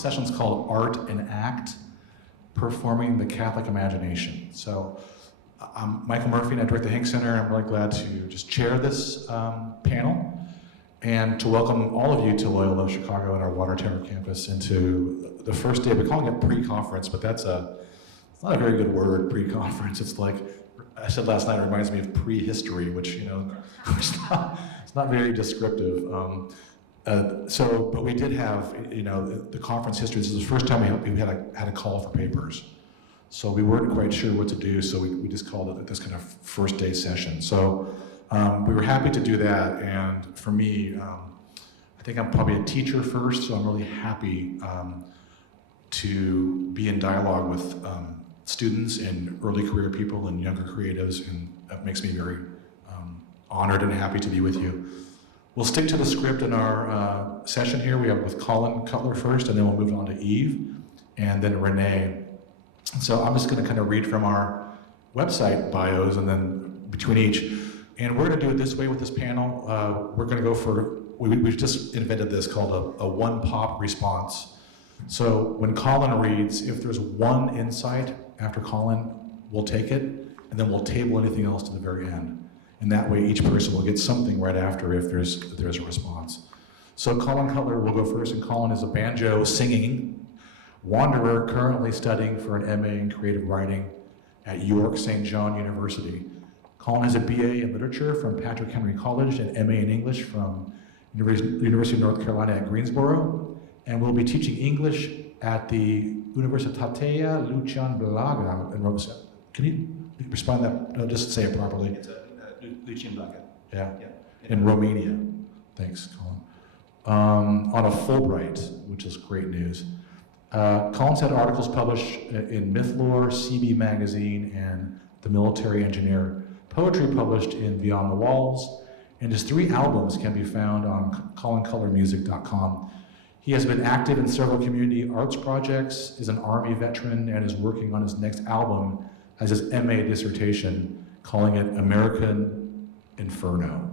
session's called Art and Act, Performing the Catholic Imagination. So I'm Michael Murphy and I direct the Hank Center. I'm really glad to just chair this panel and to welcome all of you to Loyola Chicago and our Water Tower campus into the first day. We're calling it pre-conference, but it's not a very good word, pre-conference. It's like, I said last night, it reminds me of prehistory, which, it's not very descriptive. But we did have, the conference history. This is the first time we had a call for papers. So we weren't quite sure what to do, so we just called it this kind of first day session. So we were happy to do that, and for me, I think I'm probably a teacher first, so I'm really happy to be in dialogue with students and early career people and younger creatives, and that makes me very honored and happy to be with you. We'll stick to the script in our session here. We have with Colin Cutler first, and then we'll move on to Eve, and then Renee. So I'm just going to kind of read from our website bios, and then between each. And we're going to do it this way with this panel. We're going to go for, we've just invented this called a one-pop response. So when Colin reads, if there's one insight after Colin, we'll take it, and then we'll table anything else to the very end. And that way each person will get something right after if there's a response. So Colin Cutler will go first, and Colin is a banjo singing wanderer currently studying for an MA in creative writing at York St. John University. Colin has a BA in literature from Patrick Henry College and MA in English from University of North Carolina at Greensboro, and will be teaching English at the Universitatea Lucian Blaga in Rome. Can you respond to that? No, just say it properly. It's Lucian Blaga. Yeah, in Romania. Thanks, Colin. On a Fulbright, which is great news. Colin's had articles published in Mythlore, CB Magazine, and The Military Engineer. Poetry published in Beyond the Walls, and his 3 albums can be found on ColinCutlerMusic.com. He has been active in several community arts projects, is an Army veteran, and is working on his next album as his MA dissertation, calling it American Inferno.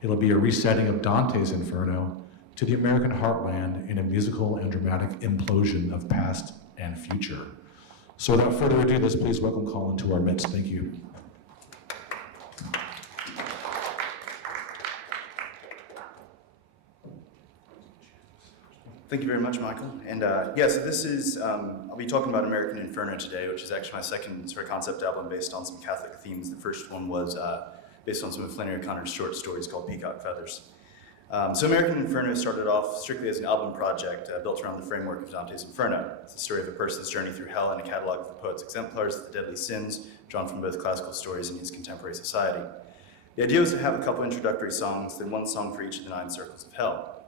It'll be a resetting of Dante's Inferno to the American heartland in a musical and dramatic implosion of past and future. So without further ado, let's please welcome Colin to our midst. Thank you. Thank you very much, Michael. And so this is, I'll be talking about American Inferno today, which is actually my second sort of concept album based on some Catholic themes. The first one was based on some of Flannery O'Connor's short stories called Peacock Feathers. So American Inferno started off strictly as an album project built around the framework of Dante's Inferno. It's the story of a person's journey through hell and a catalog of the poet's exemplars of the deadly sins drawn from both classical stories and his contemporary society. The idea was to have a couple introductory songs, then one song for each of the 9 circles of hell.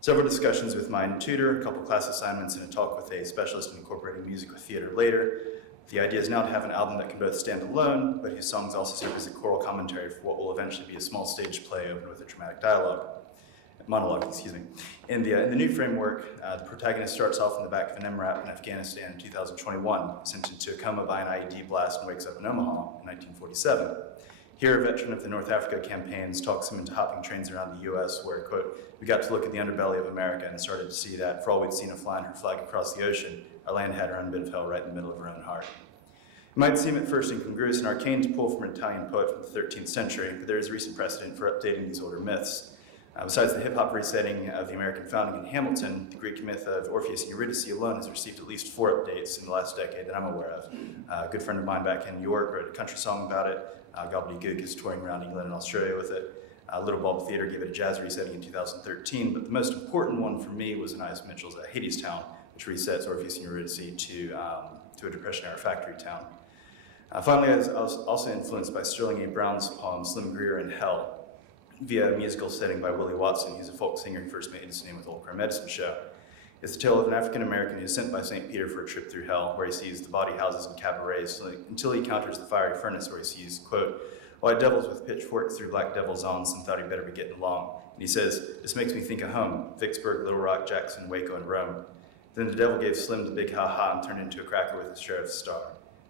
Several discussions with my tutor, a couple class assignments, and a talk with a specialist in incorporating music with theater later. The idea is now to have an album that can both stand alone, but whose songs also serve as a choral commentary for what will eventually be a small stage play open with a dramatic monologue. In the new framework, the protagonist starts off in the back of an MRAP in Afghanistan in 2021, sent into a coma by an IED blast, and wakes up in Omaha in 1947. Here, a veteran of the North Africa campaigns talks him into hopping trains around the U.S. where, quote, we got to look at the underbelly of America and started to see that, for all we'd seen of flying her flag across the ocean, our land had her own bit of hell right in the middle of her own heart. It might seem at first incongruous and arcane to pull from an Italian poet from the 13th century, but there is recent precedent for updating these older myths. Besides the hip-hop resetting of the American founding in Hamilton, the Greek myth of Orpheus and Eurydice alone has received at least 4 updates in the last decade that I'm aware of. A good friend of mine back in New York wrote a country song about it. Gobbledygook is touring around England and Australia with it. Little Bulb Theatre gave it a jazz resetting in 2013, but the most important one for me was Anais Mitchell's Hadestown, which resets Orpheus and Eurydice to a Depression-era factory town. Finally, I was also influenced by Sterling A. Brown's poem Slim Greer in Hell, via a musical setting by Willie Watson, who's a folk singer who first made his name with Old Crow Medicine Show. It's the tale of an African-American who is sent by St. Peter for a trip through hell, where he sees the bawdy houses and cabarets until he encounters the fiery furnace, where he sees, quote, white devils with pitchforks through black devils on, some thought he better be getting along. And he says, this makes me think of home, Vicksburg, Little Rock, Jackson, Waco, and Rome. Then the devil gave Slim the big ha-ha and turned into a cracker with his sheriff's star.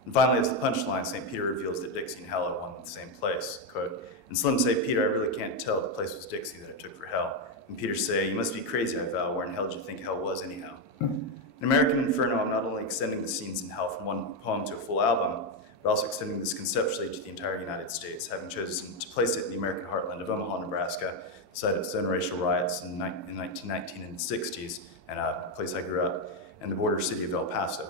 And finally, as the punchline, St. Peter reveals that Dixie and hell are one and the same place, quote, and Slim say, Peter, I really can't tell, the place was Dixie that I took for hell. And Peter say, you must be crazy, I vow, where in hell did you think hell was anyhow? And In American Inferno, I'm not only extending the scenes in hell from one poem to a full album, but also extending this conceptually to the entire United States, having chosen to place it in the American heartland of Omaha, Nebraska, the site of its own racial riots in 1919 and the 60s, and a place I grew up, and the border city of El Paso.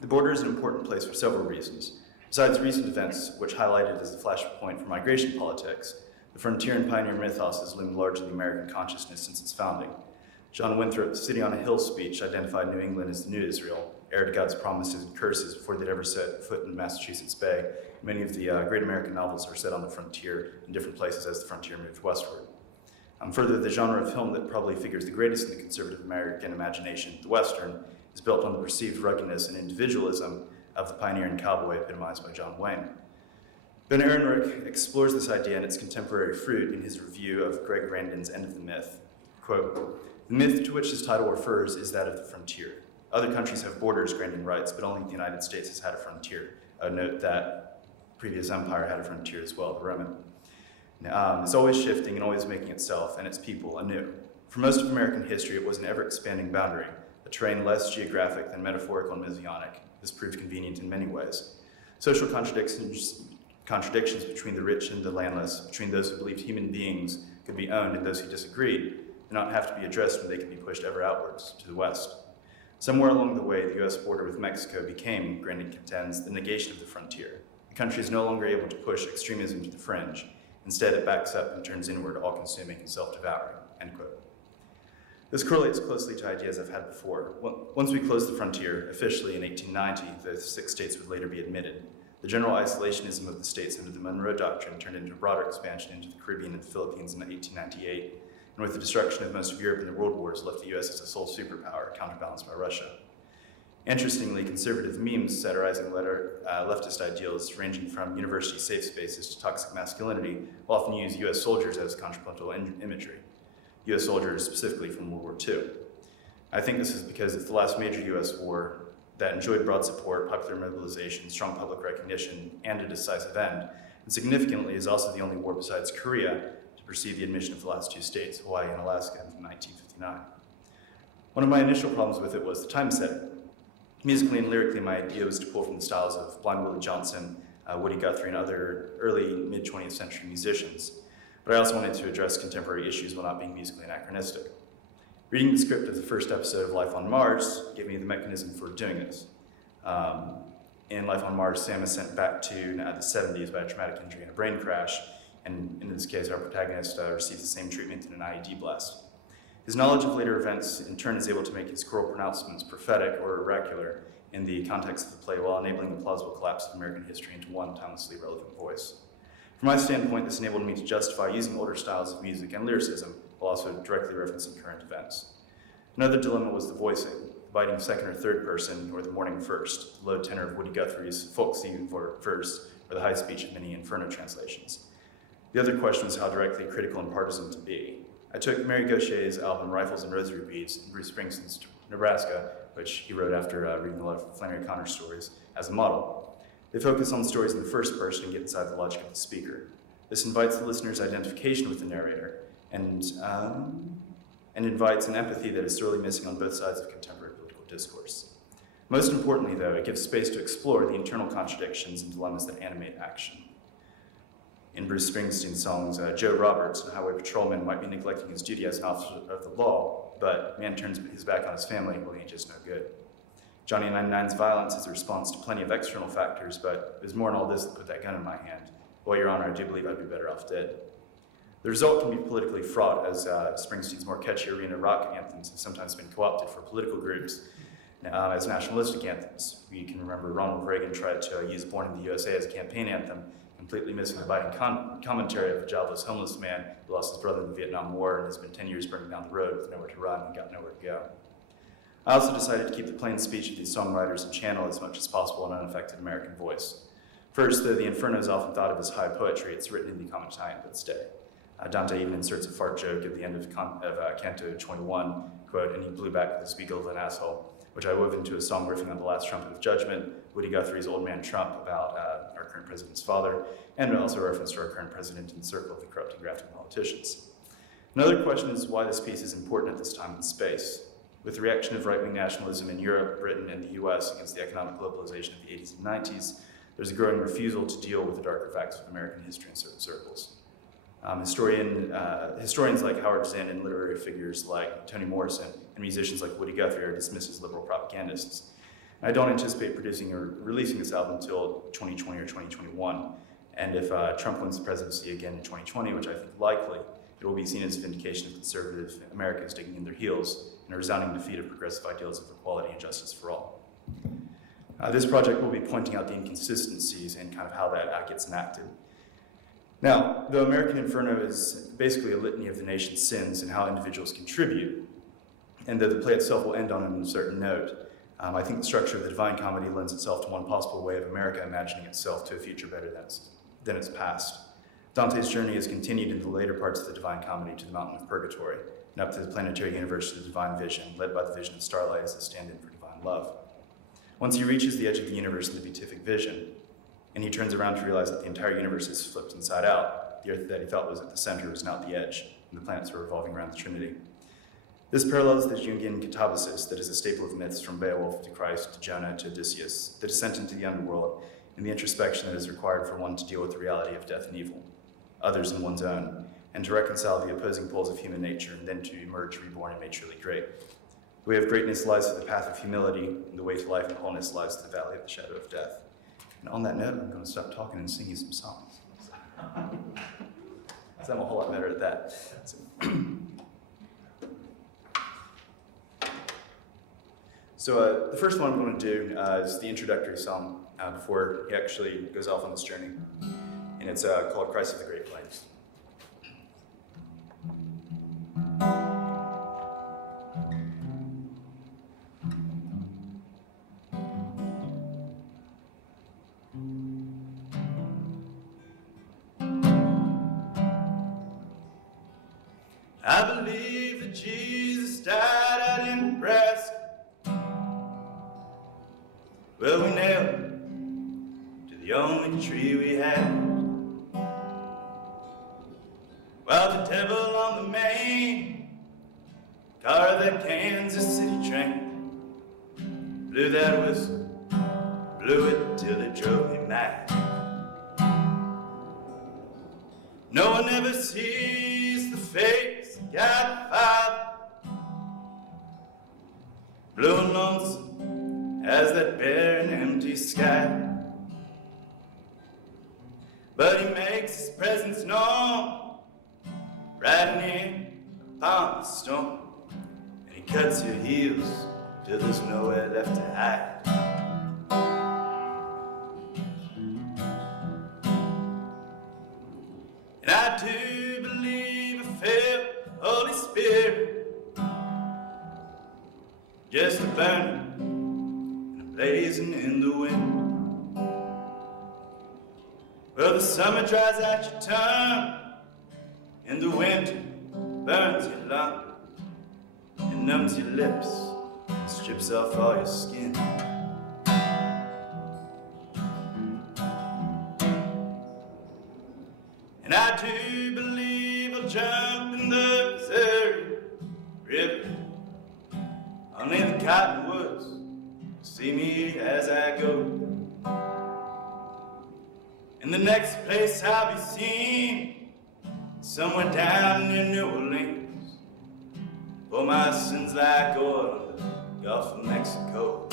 The border is an important place for several reasons. Besides recent events, which highlighted as the flashpoint for migration politics, the frontier and pioneer mythos has loomed large in the American consciousness since its founding. John Winthrop's City on a Hill speech identified New England as the New Israel, aired God's promises and curses before they'd ever set foot in Massachusetts Bay. Many of the great American novels are set on the frontier in different places as the frontier moved westward. Further, the genre of film that probably figures the greatest in the conservative American imagination, the Western, is built on the perceived ruggedness and individualism of the pioneer and cowboy epitomized by John Wayne. Ben Ehrenreich explores this idea and its contemporary fruit in his review of Greg Grandin's End of the Myth. Quote, "The myth to which this title refers is that of the frontier. Other countries have borders, Grandin writes, but only the United States has had a frontier. Note that previous empire had a frontier as well, the Roman. It's always shifting and always making itself and its people anew. For most of American history, it was an ever-expanding boundary, a terrain less geographic than metaphorical and messianic. This proved convenient in many ways. Social contradictions between the rich and the landless, between those who believed human beings could be owned and those who disagreed, did not have to be addressed when they could be pushed ever outwards to the west. Somewhere along the way, the U.S. border with Mexico became, Grandin contends, the negation of the frontier. The country is no longer able to push extremism to the fringe. Instead, it backs up and turns inward, all-consuming and self-devouring," end quote. This correlates closely to ideas I've had before. Once we closed the frontier, officially in 1890, the 6 states would later be admitted. The general isolationism of the states under the Monroe Doctrine turned into a broader expansion into the Caribbean and the Philippines in 1898. And with the destruction of most of Europe in the World Wars, left the U.S. as a sole superpower, counterbalanced by Russia. Interestingly, conservative memes satirizing leftist ideals ranging from university safe spaces to toxic masculinity will often use U.S. soldiers as contrapuntal imagery, U.S. soldiers specifically from World War II. I think this is because it's the last major U.S. war that enjoyed broad support, popular mobilization, strong public recognition, and a decisive end, and significantly is also the only war besides Korea to precede the admission of the last 2 states, Hawaii and Alaska, in 1959. One of my initial problems with it was the time setting. Musically and lyrically, my idea was to pull from the styles of Blind Willie Johnson, Woody Guthrie, and other early mid-20th century musicians, but I also wanted to address contemporary issues while not being musically anachronistic. Reading the script of the first episode of Life on Mars gave me the mechanism for doing this. In Life on Mars, Sam is sent back to the 70s by a traumatic injury and a brain crash, and in this case, our protagonist receives the same treatment in an IED blast. His knowledge of later events, in turn, is able to make his choral pronouncements prophetic or oracular in the context of the play while enabling the plausible collapse of American history into one timelessly relevant voice. From my standpoint, this enabled me to justify using older styles of music and lyricism while also directly referencing current events. Another dilemma was the voicing, the biting second or third person or the morning first, the low tenor of Woody Guthrie's folksy verse, or the high speech of many Inferno translations. The other question was how directly critical and partisan to be. I took Mary Gaucher's album Rifles and Rosary Beads and Bruce Springsteen's Nebraska, which he wrote after reading a lot of Flannery O'Connor stories, as a model. They focus on stories in the first person and get inside the logic of the speaker. This invites the listener's identification with the narrator and invites an empathy that is sorely missing on both sides of contemporary political discourse. Most importantly, though, it gives space to explore the internal contradictions and dilemmas that animate action. In Bruce Springsteen's songs, Joe Roberts, a highway patrolman, might be neglecting his duty as an officer of the law, but man turns his back on his family, well, he ain't just no good. Johnny 99's violence is a response to plenty of external factors, but there's more in all this that put that gun in my hand. Well, Your Honor, I do believe I'd be better off dead. The result can be politically fraught, as Springsteen's more catchy arena rock anthems have sometimes been co-opted for political groups as nationalistic anthems. We can remember Ronald Reagan tried to use Born in the USA as a campaign anthem, completely missing the biting commentary of a jobless homeless man who lost his brother in the Vietnam War and has been 10 years burning down the road with nowhere to run and got nowhere to go. I also decided to keep the plain speech of these songwriters and channel as much as possible an unaffected American voice. First, though the Inferno is often thought of as high poetry, it's written in the common Italian of its day. Dante even inserts a fart joke at the end of Canto 21, quote, "and he blew back with the spiegel of an asshole," which I wove into a song riffing on the last trumpet of judgment, Woody Guthrie's Old Man Trump about our current president's father, and also a reference to our current president in the circle of the corrupt and grafting politicians. Another question is why this piece is important at this time and space. With the reaction of right-wing nationalism in Europe, Britain, and the US against the economic globalization of the 80s and 90s, there's a growing refusal to deal with the darker facts of American history in certain circles. Historians like Howard Zinn and literary figures like Toni Morrison and musicians like Woody Guthrie are dismissed as liberal propagandists. And I don't anticipate producing or releasing this album until 2020 or 2021. And if Trump wins the presidency again in 2020, which I think likely, it will be seen as a vindication of conservative Americans digging in their heels and a resounding defeat of progressive ideals of equality and justice for all. This project will be pointing out the inconsistencies and kind of how that gets enacted. Now, the American Inferno is basically a litany of the nation's sins and how individuals contribute, and though the play itself will end on a certain note, I think the structure of the Divine Comedy lends itself to one possible way of America imagining itself to a future better than its past. Dante's journey is continued in the later parts of the Divine Comedy to the Mountain of Purgatory, and up to the planetary universe to the Divine Vision, led by the vision of starlight as a stand-in for divine love. Once he reaches the edge of the universe in the beatific vision, and he turns around to realize that the entire universe is flipped inside out, the Earth that he thought was at the center was now at the edge, and the planets were revolving around the Trinity. This parallels the Jungian catabasis that is a staple of myths from Beowulf to Christ to Jonah to Odysseus, the descent into the underworld, and the introspection that is required for one to deal with the reality of death and evil, others and one's own, and to reconcile the opposing poles of human nature and then to emerge reborn and made truly great. The way of greatness lies to the path of humility, and the way to life and wholeness lies to the valley of the shadow of death. And on that note, I'm going to stop talking and sing you some songs. Because I'm a whole lot better at that. So the first one I'm going to do is the introductory song before he actually goes off on this journey. And it's called Christ of the Great Plains. I believe that Jesus died out in Nebraska. Well, we nailed him to the only tree we had. While the devil on the main car of that Kansas City train blew that whistle, blew it till it drove me mad. No one ever sees the face of God the Father, blue and lonesome as that bare and empty sky. But he makes his presence known, riding in upon the storm, and he cuts your heels till there's nowhere left to hide. And I do believe I felt the Holy Spirit, just a burning and a blazing in the wind. Well, the summer dries out your tongue, and the winter burns your lung, and numbs your lips, and strips off all your skin. And I do believe I'll jump in the Missouri River. Only the cottonwoods will see me as I go. And the next place I'll be seen, somewhere down near New Orleans, for my sins like oil in the Gulf of Mexico.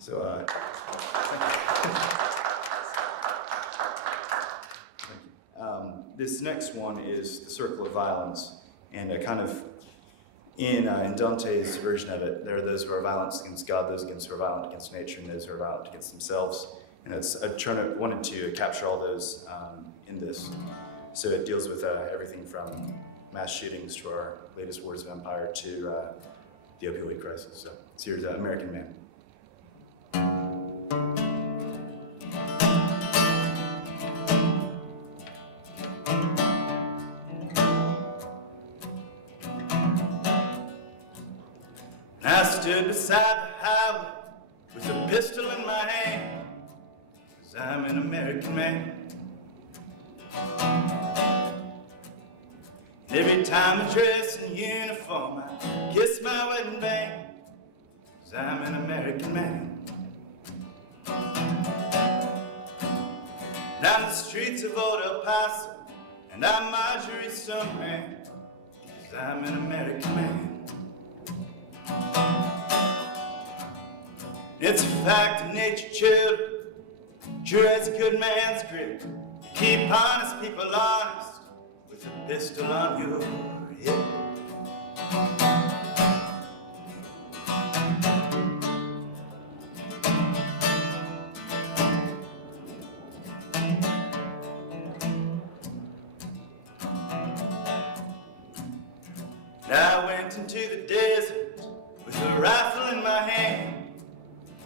So, this next one is the Circle of Violence, and kind of in Dante's version of it, there are those who are violent against God, those who are violent against nature, and those who are violent against themselves. And I wanted to capture all those in this. So it deals with everything from mass shootings to our latest wars of empire to the opioid crisis. So here's American Man. I stood beside the highway with a pistol in my hand, 'cause I'm an American man. And every time I dress in uniform, I kiss my wedding band, 'cause I'm an American man. Down the streets of old El Paso, and I'm Marjorie Stoneman, 'cause I'm an American man. It's a fact of nature, children, sure as a good man's grip. You keep honest people honest with a pistol on your hip. And I went into the desert with a rifle in my hand,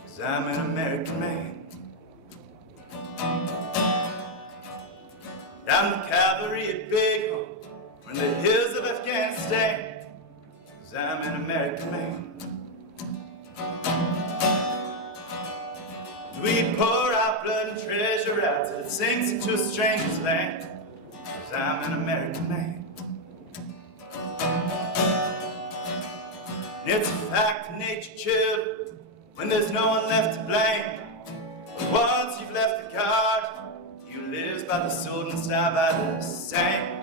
'cause I'm an American man. Down the cavalry at Bighorn, or in the hills of Afghanistan, 'cause I'm an American man. We pour our blood and treasure out till it sinks into a stranger's land, 'cause I'm an American man. It's a fact of nature, children, when there's no one left to blame. But once you've left the guard, you live by the sword and die by the same.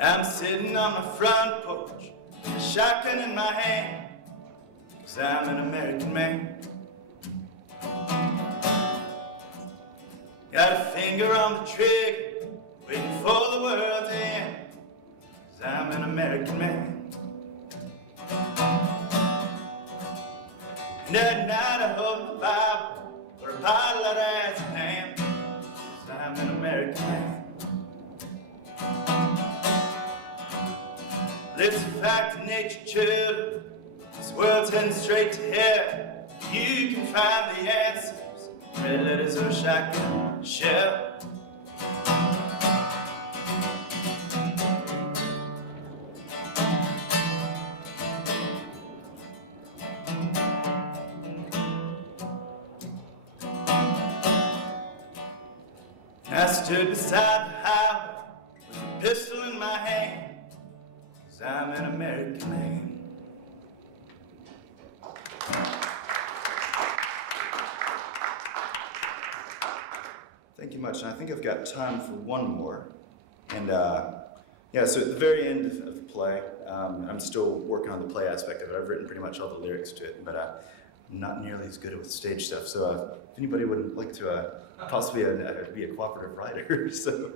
I'm sitting on my front porch with a shotgun in my hand, 'cause I'm an American man. Got a finger on the trigger, waiting for the world to end, 'cause I'm an American man. And at night I hold my Bible or a bottle of ice in hand, 'cause I'm an American man. It's a fact of nature, children, this world's heading straight to hell. You can find the answers, red letters or a shotgun shell. I stood beside the highway with a pistol in my hand, 'cause I'm an American man. Thank you much, and I think I've got time for one more. And yeah, so at the very end of the play, I'm still working on the play aspect of it. I've written pretty much all the lyrics to it, but I'm not nearly as good with stage stuff. So if anybody would like to possibly be a cooperative writer, so.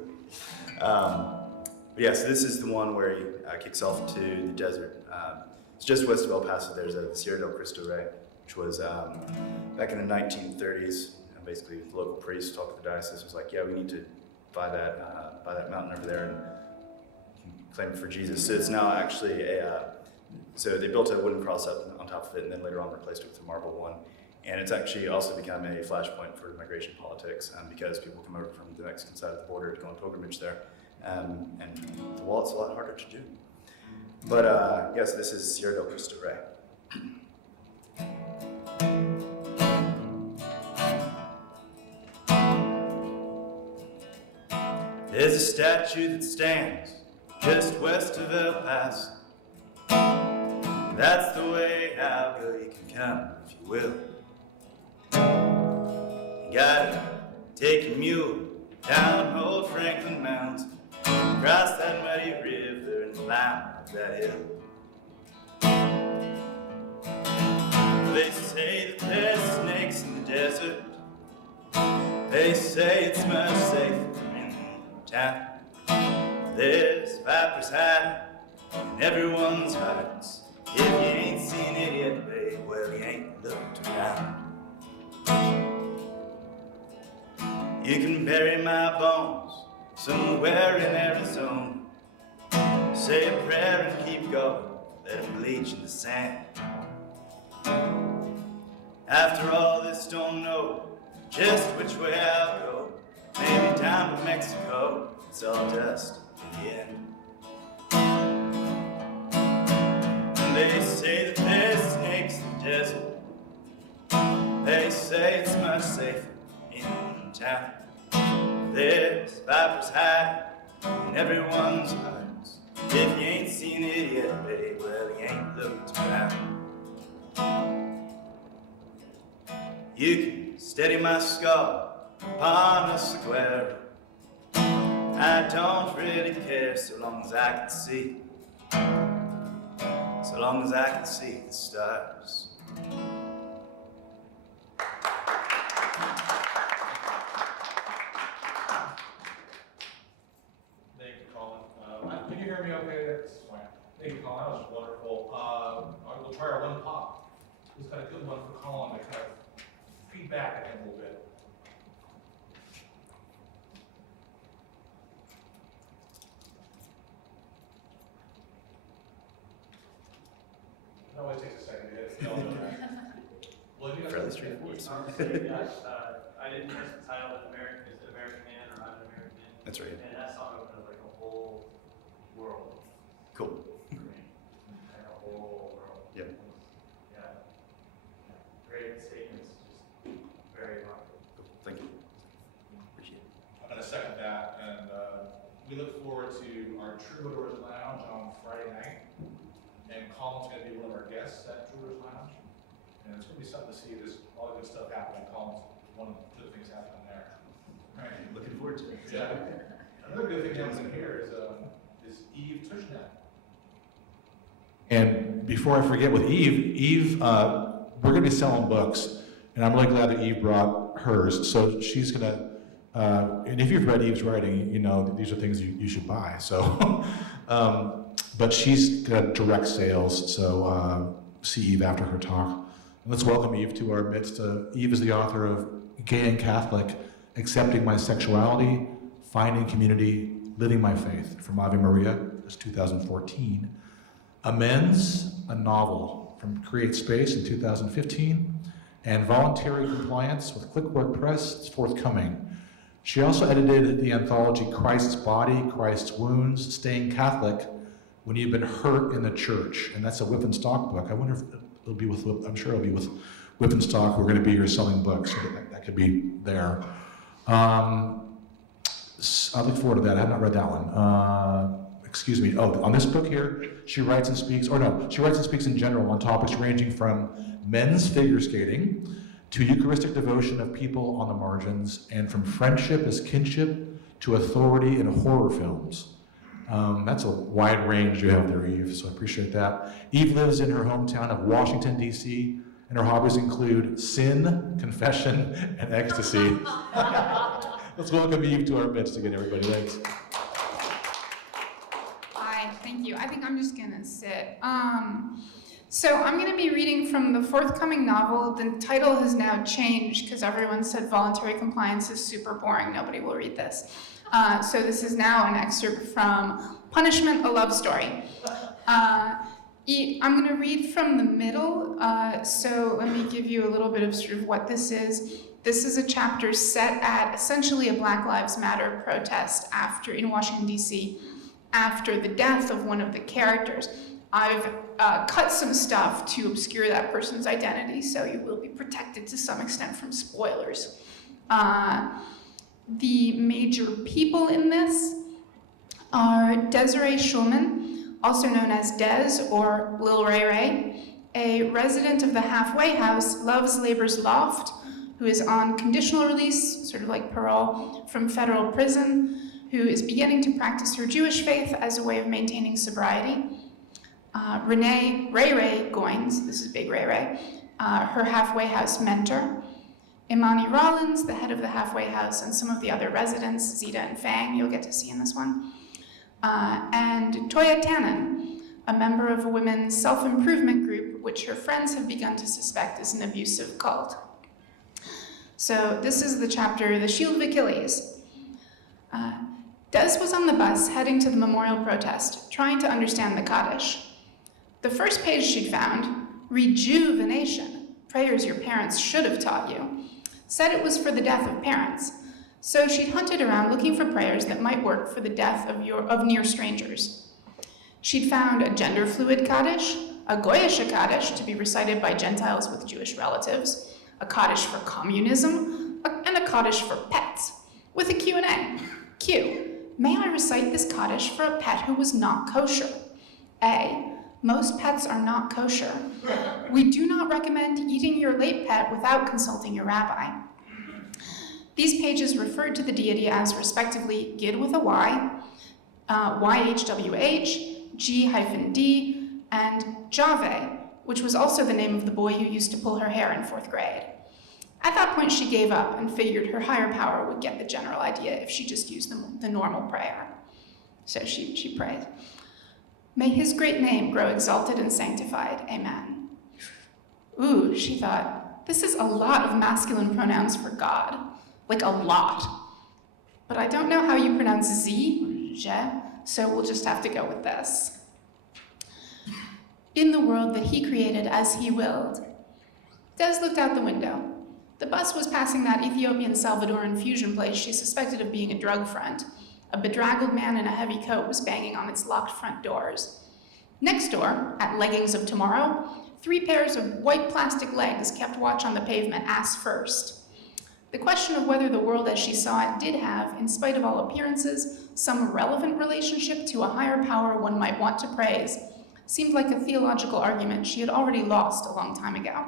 But yeah, so this is the one where he kicks off to the desert. It's just west of El Paso. There's the Sierra del Cristo Rey, which was back in the 1930s. Basically, the local priest talked to the diocese, was like, yeah, we need to buy that mountain over there and claim it for Jesus. So it's now actually so they built a wooden cross up on top of it and then later on replaced it with a marble one. And it's actually also become a flashpoint for migration politics because people come over from the Mexican side of the border to go on pilgrimage there. And the wallet's a lot harder to do. But yes, this is Sierra del Cristo Rey. There's a statue that stands just west of El Paso. That's the way I'll go, you can come if you will. You gotta take your mule down old Franklin Mountain, cross that muddy river and climb up that hill. They say that there's snakes in the desert. They say it's much safer in town. There's vipers hiding in everyone's hearts. If you ain't seen it yet, babe, well, you ain't looked around. You can bury my bones somewhere in Arizona. Say a prayer and keep going, let them bleach in the sand. After all this, don't know just which way I'll go. Maybe down to Mexico, it's all dust in the end. And they say that there's snakes in the desert. They say it's much safer in town. There's vipers hiding in everyone's hearts. If you ain't seen it yet, babe, well, you ain't looked around. You can steady my skull upon a square. I don't really care so long as I can see. So long as I can see the stars. Thank you, Colin. Can you hear me okay? That's fine. Thank you, Colin. That was wonderful. We'll try our one pop. Who's got a good one for Colin to kind of feedback at him a little bit? It always takes a second to hit. No, no. Well, you guys Fairly are straightforward. Honestly, I didn't catch the title of American, is it American Man or I'm an American Man? That's right. And that song opened up like a whole world Cool. for me. Like a whole world. Yep. Yeah. Great statements, just very evocative. Thank you. Appreciate it. I'm going to second that, and we look forward to our Troubadours Lounge on Friday night, and Colin's going to be one of our guests at Troubadours Lounge, and it's going to be something to see. There's all the good stuff happening. Colin's one of the good things happening there. Right. Looking forward to it. Yeah. Another good thing happening here is Eve Tushnet. And before I forget with Eve, we're going to be selling books, and I'm really glad that Eve brought hers. So she's going to, and if you've read Eve's writing, you know these are things you should buy. So, but she's got direct sales, so see Eve after her talk. And let's welcome Eve to our midst. Eve is the author of Gay and Catholic, Accepting My Sexuality, Finding Community, Living My Faith, from Ave Maria, that's 2014. Amends, a novel from Create Space in 2015, and Voluntary Compliance with Clickwork Press, it's forthcoming. She also edited the anthology Christ's Body, Christ's Wounds, Staying Catholic When You've Been Hurt in the Church, and that's a Whip and Stock book. I wonder if it'll be with, I'm sure it'll be with Whip and Stock, who are going to be here selling books, so that could be there. I look forward to that. I have not read that one. Excuse me. Oh, on this book here, she writes and speaks in general on topics ranging from men's figure skating to Eucharistic devotion of people on the margins, and from friendship as kinship to authority in horror films. That's a wide range you have there, Eve, so I appreciate that. Eve lives in her hometown of Washington, D.C., and her hobbies include sin, confession, and ecstasy. Let's welcome Eve to our midst again, everybody. Thanks. Hi, thank you. I think I'm just gonna sit. So I'm gonna be reading from the forthcoming novel. The title has now changed because everyone said voluntary compliance is super boring. Nobody will read this. So this is now an excerpt from Punishment, a Love Story. I'm gonna read from the middle. So let me give you a little bit of sort of what this is. This is a chapter set at essentially a Black Lives Matter protest in Washington, D.C., after the death of one of the characters. I've cut some stuff to obscure that person's identity, so you will be protected to some extent from spoilers. The major people in this are Desiree Schulman, also known as Des or Lil Ray Ray, a resident of the halfway house, Love's Labor's Loft, who is on conditional release, sort of like parole, from federal prison, who is beginning to practice her Jewish faith as a way of maintaining sobriety. Renee Ray Ray Goins, this is Big Ray Ray, her halfway house mentor. Imani Rollins, the head of the halfway house, and some of the other residents, Zita and Fang, you'll get to see in this one. And Toya Tannen, a member of a women's self-improvement group, which her friends have begun to suspect is an abusive cult. So this is the chapter, The Shield of Achilles. Des was on the bus heading to the memorial protest, trying to understand the Kaddish. The first page she'd found rejuvenation, prayers your parents should have taught you, said it was for the death of parents. So she'd hunted around looking for prayers that might work for the death of near strangers. She'd found a gender-fluid Kaddish, a Goyish Kaddish to be recited by Gentiles with Jewish relatives, a Kaddish for communism, and a Kaddish for pets, with a Q&A. Q. May I recite this Kaddish for a pet who was not kosher? A. Most pets are not kosher. We do not recommend eating your late pet without consulting your rabbi. These pages referred to the deity as respectively Gid with a Y, YHWH, G-D, and Jave, which was also the name of the boy who used to pull her hair in 4th grade. At that point, she gave up and figured her higher power would get the general idea if she just used the normal prayer. So she prayed. May his great name grow exalted and sanctified. Amen. Ooh, she thought, this is a lot of masculine pronouns for God. Like a lot. But I don't know how you pronounce Z, je, so we'll just have to go with this. In the world that he created as he willed. Des looked out the window. The bus was passing that Ethiopian Salvadoran fusion place she suspected of being a drug front. A bedraggled man in a heavy coat was banging on its locked front doors. Next door, at Leggings of Tomorrow, 3 pairs of white plastic legs kept watch on the pavement, ass first. The question of whether the world as she saw it did have, in spite of all appearances, some relevant relationship to a higher power one might want to praise, seemed like a theological argument she had already lost a long time ago.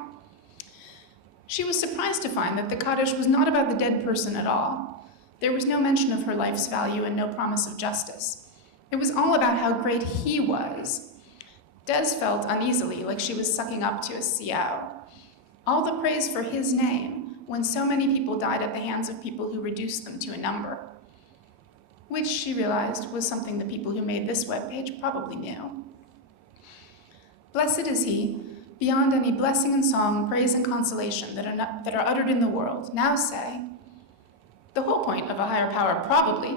She was surprised to find that the Kaddish was not about the dead person at all. There was no mention of her life's value and no promise of justice. It was all about how great he was. Des felt uneasily, like she was sucking up to a Siao. All the praise for his name, when so many people died at the hands of people who reduced them to a number. Which, she realized, was something the people who made this webpage probably knew. Blessed is he, beyond any blessing and song, praise and consolation that are uttered in the world, now say. The whole point of a higher power, probably,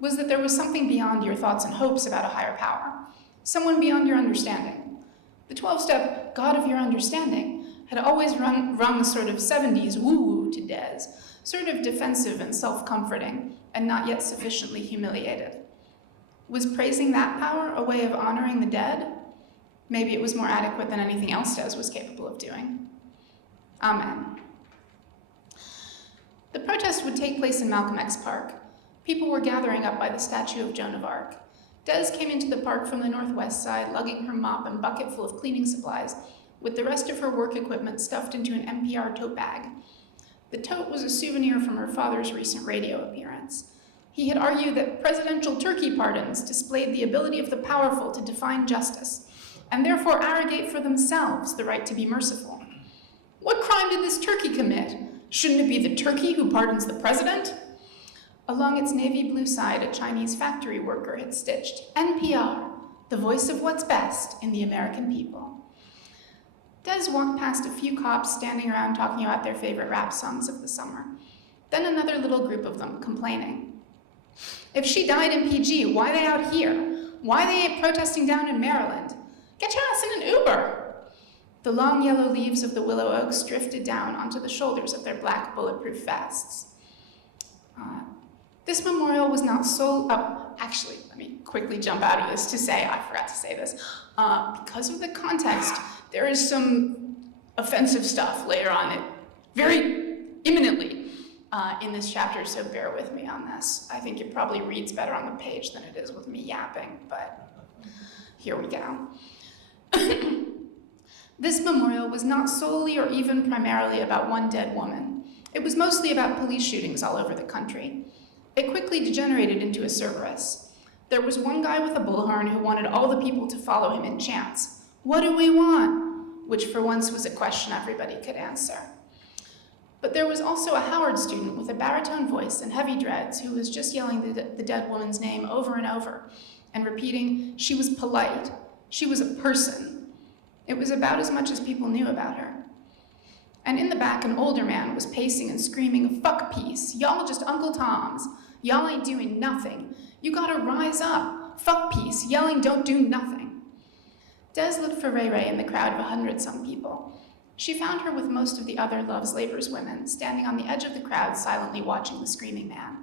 was that there was something beyond your thoughts and hopes about a higher power, someone beyond your understanding. The 12-step God of your understanding had always rung sort of 70s woo-woo to Des, sort of defensive and self-comforting, and not yet sufficiently humiliated. Was praising that power a way of honoring the dead? Maybe it was more adequate than anything else Des was capable of doing. Amen. The protest would take place in Malcolm X Park. People were gathering up by the statue of Joan of Arc. Des came into the park from the northwest side, lugging her mop and bucket full of cleaning supplies, with the rest of her work equipment stuffed into an NPR tote bag. The tote was a souvenir from her father's recent radio appearance. He had argued that presidential turkey pardons displayed the ability of the powerful to define justice, and therefore arrogate for themselves the right to be merciful. What crime did this turkey commit? Shouldn't it be the turkey who pardons the president? Along its navy blue side, a Chinese factory worker had stitched, NPR, the voice of what's best in the American people. Des walked past a few cops standing around talking about their favorite rap songs of the summer. Then another little group of them complaining. If she died in PG, why they out here? Why they protesting down in Maryland? Get your ass in an Uber! The long yellow leaves of the willow oaks drifted down onto the shoulders of their black bulletproof vests. This memorial was not actually, let me quickly jump out of this to say, I forgot to say this. Because of the context, there is some offensive stuff later on, very imminently in this chapter, so bear with me on this. I think it probably reads better on the page than it is with me yapping, but here we go. This memorial was not solely or even primarily about one dead woman. It was mostly about police shootings all over the country. It quickly degenerated into a Cerberus. There was one guy with a bullhorn who wanted all the people to follow him in chants. What do we want? Which for once was a question everybody could answer. But there was also a Howard student with a baritone voice and heavy dreads who was just yelling the dead woman's name over and over and repeating, she was polite, she was a person. It was about as much as people knew about her. And in the back, an older man was pacing and screaming, fuck peace, y'all just Uncle Toms. Y'all ain't doing nothing. You gotta rise up. Fuck peace, yelling don't do nothing. Des looked for Ray Ray in the crowd of 100-some people. She found her with most of the other Love's Labor's women, standing on the edge of the crowd, silently watching the screaming man.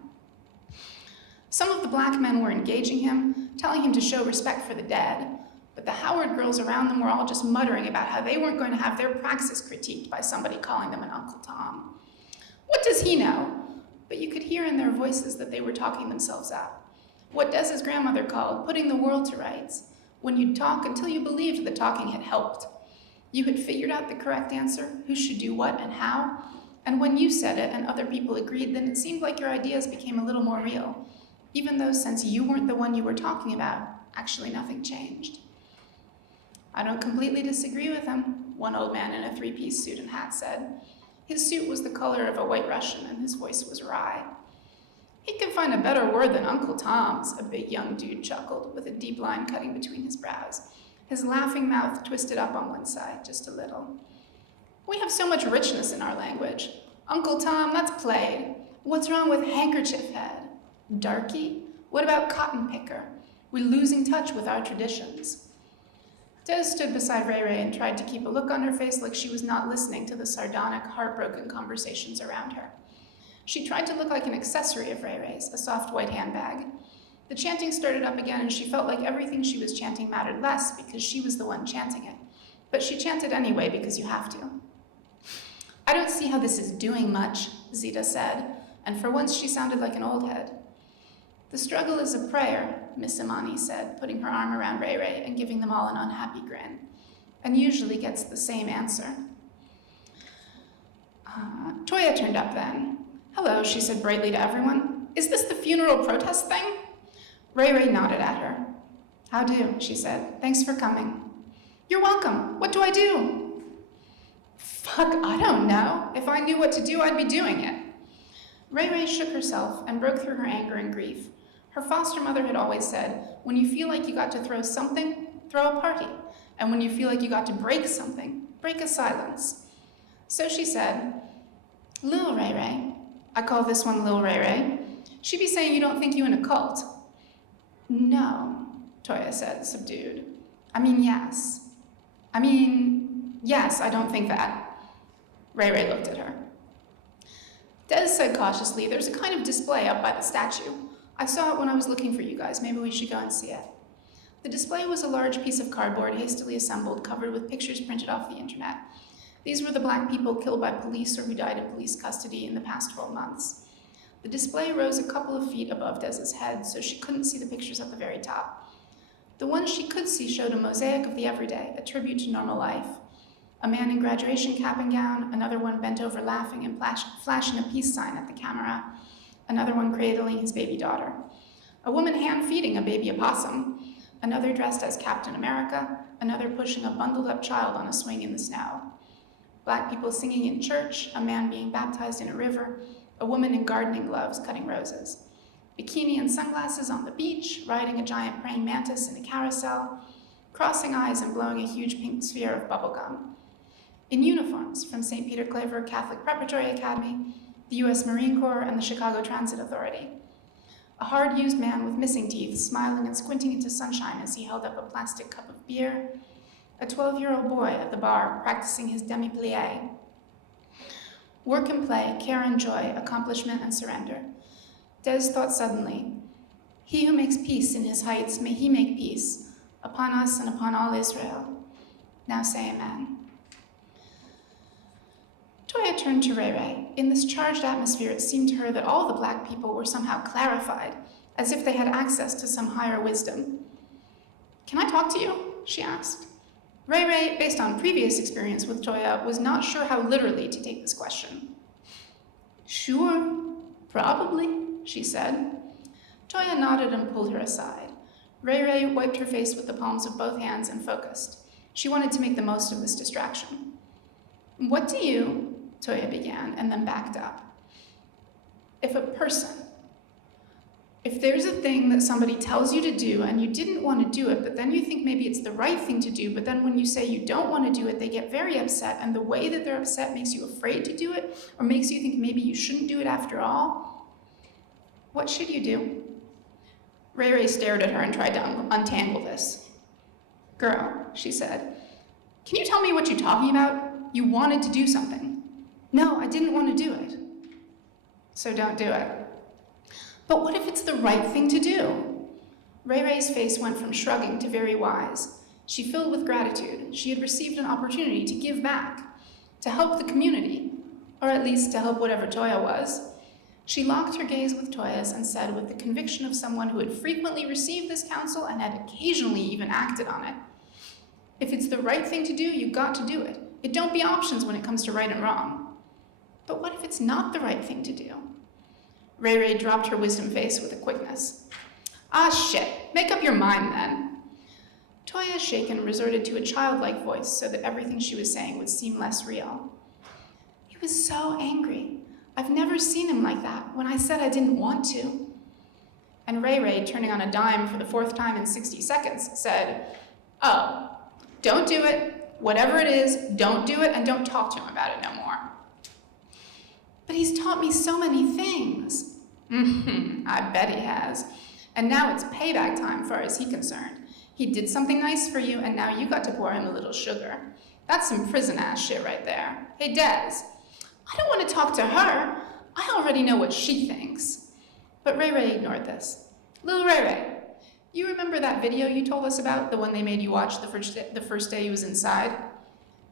Some of the black men were engaging him, telling him to show respect for the dead, but the Howard girls around them were all just muttering about how they weren't going to have their praxis critiqued by somebody calling them an Uncle Tom. What does he know? But you could hear in their voices that they were talking themselves out. What Des's grandmother called putting the world to rights, when you'd talk until you believed that talking had helped. You had figured out the correct answer, who should do what and how, and when you said it and other people agreed, then it seemed like your ideas became a little more real, even though since you weren't the one you were talking about, actually nothing changed. I don't completely disagree with him, one old man in a three-piece suit and hat said. His suit was the color of a white Russian and his voice was wry. He could find a better word than Uncle Tom's, a big young dude chuckled, with a deep line cutting between his brows. His laughing mouth twisted up on one side, just a little. We have so much richness in our language. Uncle Tom, that's played. What's wrong with handkerchief head? Darky? What about cotton picker? We're losing touch with our traditions. Des stood beside Ray Ray and tried to keep a look on her face like she was not listening to the sardonic, heartbroken conversations around her. She tried to look like an accessory of Ray Ray's, a soft white handbag. The chanting started up again, and she felt like everything she was chanting mattered less because she was the one chanting it. But she chanted anyway because you have to. I don't see how this is doing much, Zita said, and for once she sounded like an old head. The struggle is a prayer, Miss Imani said, putting her arm around Ray Ray and giving them all an unhappy grin, and usually gets the same answer. Toya turned up then. Hello, she said brightly to everyone. Is this the funeral protest thing? Ray Ray nodded at her. How do, she said. Thanks for coming. You're welcome. What do I do? Fuck, I don't know. If I knew what to do, I'd be doing it. Ray Ray shook herself and broke through her anger and grief. Her foster mother had always said, when you feel like you got to throw something, throw a party. And when you feel like you got to break something, break a silence. So she said, Lil Ray Ray, I call this one Lil Ray Ray, she be saying you don't think you in a cult. No, Toya said, subdued. I mean, yes, I don't think that. Ray Ray looked at her. Des said cautiously, there's a kind of display up by the statue. I saw it when I was looking for you guys. Maybe we should go and see it. The display was a large piece of cardboard hastily assembled, covered with pictures printed off the internet. These were the black people killed by police or who died in police custody in the past 12 months. The display rose a couple of feet above Des's head, so she couldn't see the pictures at the very top. The ones she could see showed a mosaic of the everyday, a tribute to normal life. A man in graduation cap and gown, another one bent over laughing and flashing a peace sign at the camera, another one cradling his baby daughter. A woman hand-feeding a baby opossum, another dressed as Captain America, another pushing a bundled-up child on a swing in the snow. Black people singing in church, a man being baptized in a river, a woman in gardening gloves cutting roses. Bikini and sunglasses on the beach, riding a giant praying mantis in a carousel, crossing eyes and blowing a huge pink sphere of bubblegum. In uniforms from St. Peter Claver Catholic Preparatory Academy, the U.S. Marine Corps, and the Chicago Transit Authority. A hard-used man with missing teeth, smiling and squinting into sunshine as he held up a plastic cup of beer. A 12-year-old boy at the bar practicing his demi-plie. Work and play, care and joy, accomplishment and surrender. Des thought suddenly, he who makes peace in his heights, may he make peace upon us and upon all Israel. Now say amen. Toya turned to Ray Ray. In this charged atmosphere, it seemed to her that all the black people were somehow clarified, as if they had access to some higher wisdom. Can I talk to you? She asked. Ray Ray, based on previous experience with Toya, was not sure how literally to take this question. Sure, probably, she said. Toya nodded and pulled her aside. Ray Ray wiped her face with the palms of both hands and focused. She wanted to make the most of this distraction. What do you, Toya began, and then backed up. If there's a thing that somebody tells you to do and you didn't want to do it, but then you think maybe it's the right thing to do, but then when you say you don't want to do it, they get very upset, and the way that they're upset makes you afraid to do it, or makes you think maybe you shouldn't do it after all, what should you do? Ray Ray stared at her and tried to untangle this. Girl, she said, can you tell me what you're talking about? You wanted to do something. No, I didn't want to do it. So don't do it. But what if it's the right thing to do? Ray Ray's face went from shrugging to very wise. She filled with gratitude. She had received an opportunity to give back, to help the community, or at least to help whatever Toya was. She locked her gaze with Toya's and said, with the conviction of someone who had frequently received this counsel and had occasionally even acted on it, if it's the right thing to do, you got to do it. It don't be options when it comes to right and wrong. But what if it's not the right thing to do? Ray Ray dropped her wisdom face with a quickness. Ah, shit. Make up your mind, then. Toya, shaken, resorted to a childlike voice so that everything she was saying would seem less real. He was so angry. I've never seen him like that when I said I didn't want to. And Ray Ray, turning on a dime for the 4th time in 60 seconds, said, oh, don't do it. Whatever it is, don't do it and don't talk to him about it no more. But he's taught me so many things. I bet he has. And now it's payback time far as he's concerned. He did something nice for you and now you got to pour him a little sugar. That's some prison-ass shit right there. Hey, Des, I don't want to talk to her. I already know what she thinks. But Ray Ray ignored this. Lil Ray Ray, you remember that video you told us about, the one they made you watch the first day you was inside?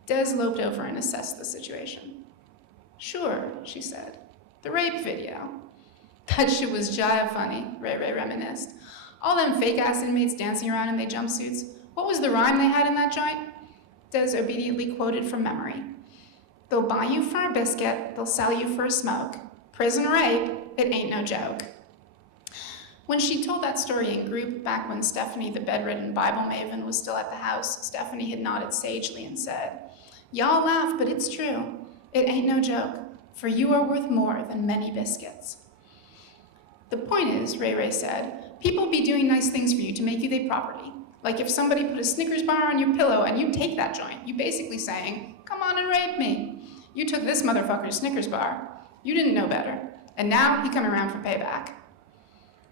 Des loped over and assessed the situation. Sure, she said. The rape video. That shit was jive funny, Ray Ray reminisced. All them fake-ass inmates dancing around in their jumpsuits. What was the rhyme they had in that joint? Des obediently quoted from memory. They'll buy you for a biscuit, they'll sell you for a smoke. Prison rape, it ain't no joke. When she told that story in group back when Stephanie, the bedridden Bible maven, was still at the house, Stephanie had nodded sagely and said, y'all laugh, but it's true. It ain't no joke, for you are worth more than many biscuits. The point is, Ray Ray said, people be doing nice things for you to make you their property. Like if somebody put a Snickers bar on your pillow and you take that joint, you basically saying, come on and rape me. You took this motherfucker's Snickers bar. You didn't know better. And now you come around for payback.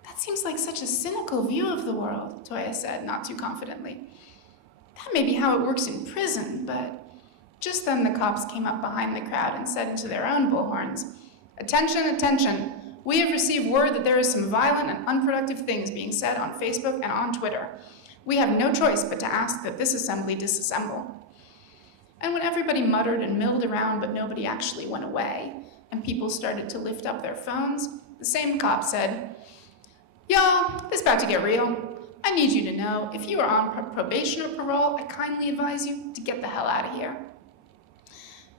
That seems like such a cynical view of the world, Toya said, not too confidently. That may be how it works in prison, but... Just then the cops came up behind the crowd and said into their own bullhorns, attention, attention. We have received word that there is some violent and unproductive things being said on Facebook and on Twitter. We have no choice but to ask that this assembly disassemble. And when everybody muttered and milled around but nobody actually went away, and people started to lift up their phones, the same cop said, y'all, this about to get real. I need you to know, if you are on probation or parole, I kindly advise you to get the hell out of here.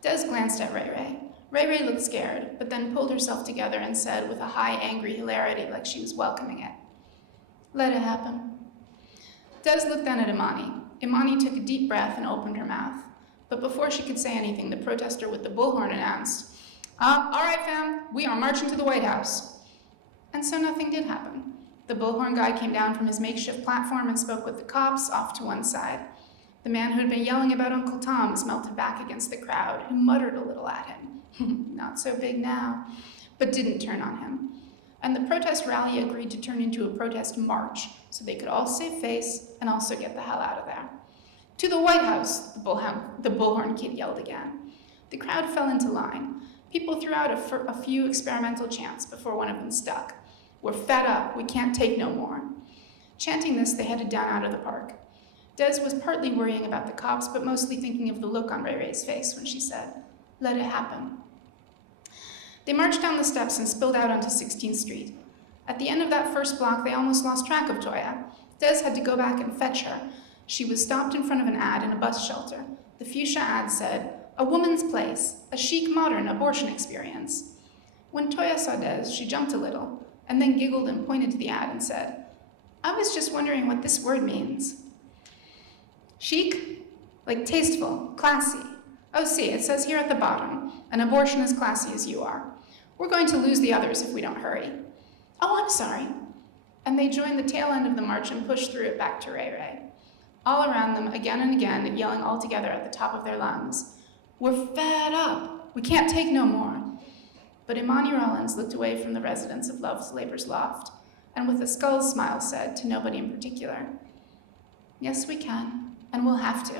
Des glanced at Ray Ray. Ray Ray looked scared, but then pulled herself together and said with a high, angry hilarity like she was welcoming it, let it happen. Des looked then at Imani. Imani took a deep breath and opened her mouth. But before she could say anything, the protester with the bullhorn announced, all right, fam, we are marching to the White House. And so nothing did happen. The bullhorn guy came down from his makeshift platform and spoke with the cops off to one side. The man who had been yelling about Uncle Tom's melted back against the crowd, who muttered a little at him. Not so big now, but didn't turn on him. And the protest rally agreed to turn into a protest march so they could all save face and also get the hell out of there. To the White House, the bullhorn kid yelled again. The crowd fell into line. People threw out a few experimental chants before one of them stuck. We're fed up, we can't take no more. Chanting this, they headed down out of the park. Des was partly worrying about the cops, but mostly thinking of the look on Ray Ray's face when she said, let it happen. They marched down the steps and spilled out onto 16th Street. At the end of that first block, they almost lost track of Toya. Des had to go back and fetch her. She was stopped in front of an ad in a bus shelter. The fuchsia ad said, a woman's place, a chic modern abortion experience. When Toya saw Des, she jumped a little, and then giggled and pointed to the ad and said, I was just wondering what this word means. Chic? Like tasteful, classy. Oh, see, it says here at the bottom, an abortion as classy as you are. We're going to lose the others if we don't hurry. Oh, I'm sorry. And they joined the tail end of the march and pushed through it back to Ray Ray. All around them, again and again, yelling all together at the top of their lungs, we're fed up. We can't take no more. But Imani Rollins looked away from the residents of Love's Labor's Loft, and with a skull smile said, to nobody in particular, yes, we can. and we'll have to.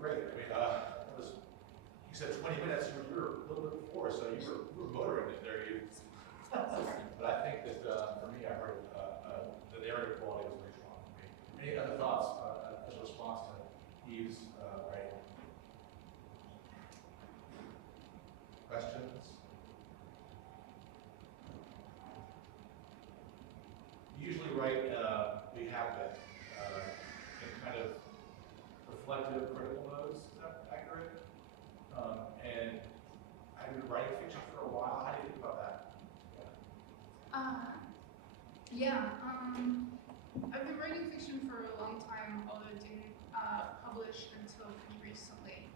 Great. I mean, it was, you said 20 minutes, you were a little bit before, so you were motoring it there. But I think that for me, I heard the narrative quality was very strong for me. Any other thoughts as a response to Eve's writing? Questions? Usually write, we have been in kind of reflective, critical modes. Is that accurate? And I've been writing fiction for a while. How do you think about that? I've been writing fiction for a long time, although it didn't publish until pretty recently.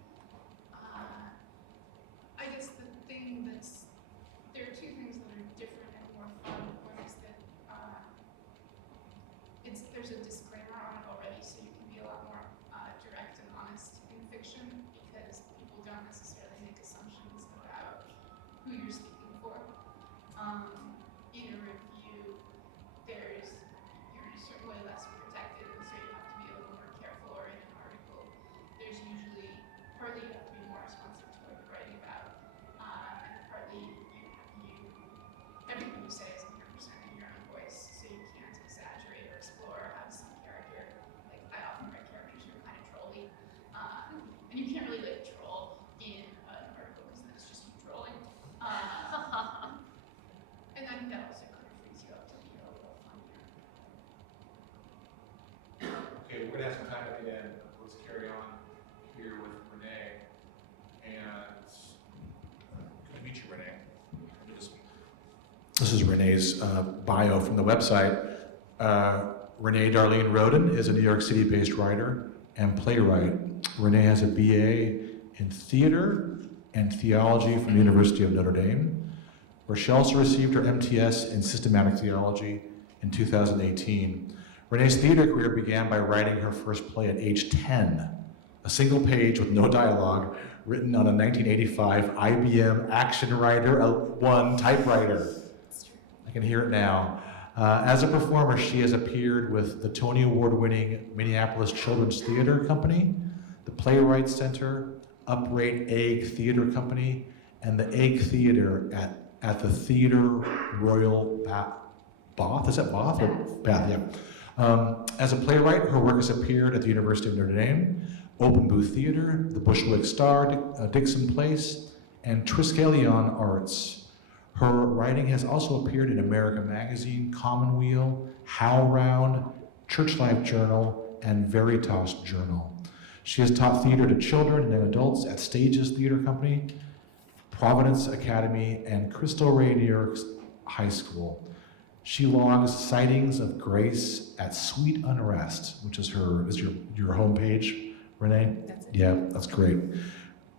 I guess the thing there are two things that are different and more fun. One is that there's a disclaimer on it already, so you can be a lot more direct and honest in fiction because people don't necessarily make assumptions about who you're speaking for. In a review, you're in a certain way less protected, and so you have to be a little more careful. Or in an article, there's usually partly you have to be more responsive to what you're writing about, and partly everything you say is 100% in your own voice, so you can't exaggerate or explore or have some character. Like I often write characters who are kind of trolly, and you can't really like troll in an article because then it's just you trolling. And I think that also kind of frees you up to be a little funnier. Okay, we're gonna have some time at the end. Let's carry on here with Renee. And good to meet you, Renee. This is Renee's bio from the website. Renee Darlene Roden is a New York City-based writer and playwright. Renee has a BA in theater and theology from the University of Notre Dame, where she also received her MTS in systematic theology in 2018. Renee's theater career began by writing her first play at age 10, a single page with no dialogue, written on a 1985 IBM Action Writer 1 typewriter. I can hear it now. As a performer, she has appeared with the Tony Award-winning Minneapolis Children's Theater Company, the Playwrights Center, Upright Egg Theater Company, and the Egg Theater at the Theater Royal Bath. Is that Bath? Or Bath, yeah. As a playwright, her work has appeared at the University of Notre Dame, Open Booth Theater, the Bushwick Star, Dixon Place, and Triskelion Arts. Her writing has also appeared in America Magazine, Commonweal, HowlRound, Church Life Journal, and Veritas Journal. She has taught theater to children and young adults at Stages Theater Company, Providence Academy, and Cristo Rey New York High School. She logs sightings of grace at Sweet Unrest, which is your homepage, Renee? That's it. Yeah, that's great.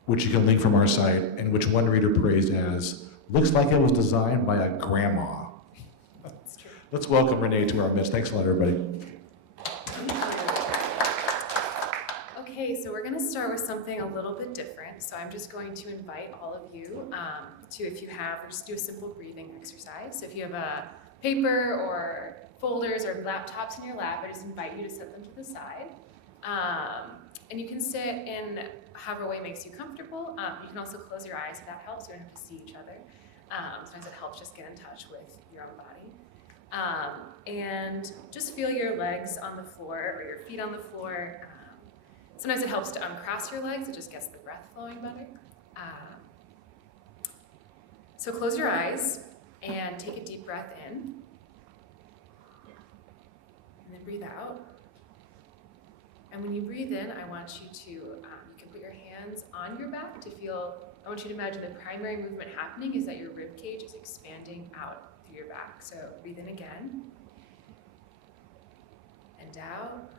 Which you can link from our site, and which one reader praised as, looks like it was designed by a grandma. That's true. Let's welcome Renee to our midst. Thanks a lot, everybody. Okay, so we're going to start with something a little bit different. So I'm just going to invite all of you to, if you have, or just do a simple breathing exercise. So if you have a paper or folders or laptops in your lap, I just invite you to set them to the side. And you can sit in however way makes you comfortable. You can also close your eyes if that helps. You don't have to see each other. Sometimes it helps just get in touch with your own body. And just feel your legs on the floor or your feet on the floor. Sometimes it helps to uncross your legs. It just gets the breath flowing better. So close your eyes and take a deep breath in. And then breathe out. And when you breathe in, I want you to, you can put your hands on your back to feel, I want you to imagine the primary movement happening is that your rib cage is expanding out through your back. So breathe in again. And out.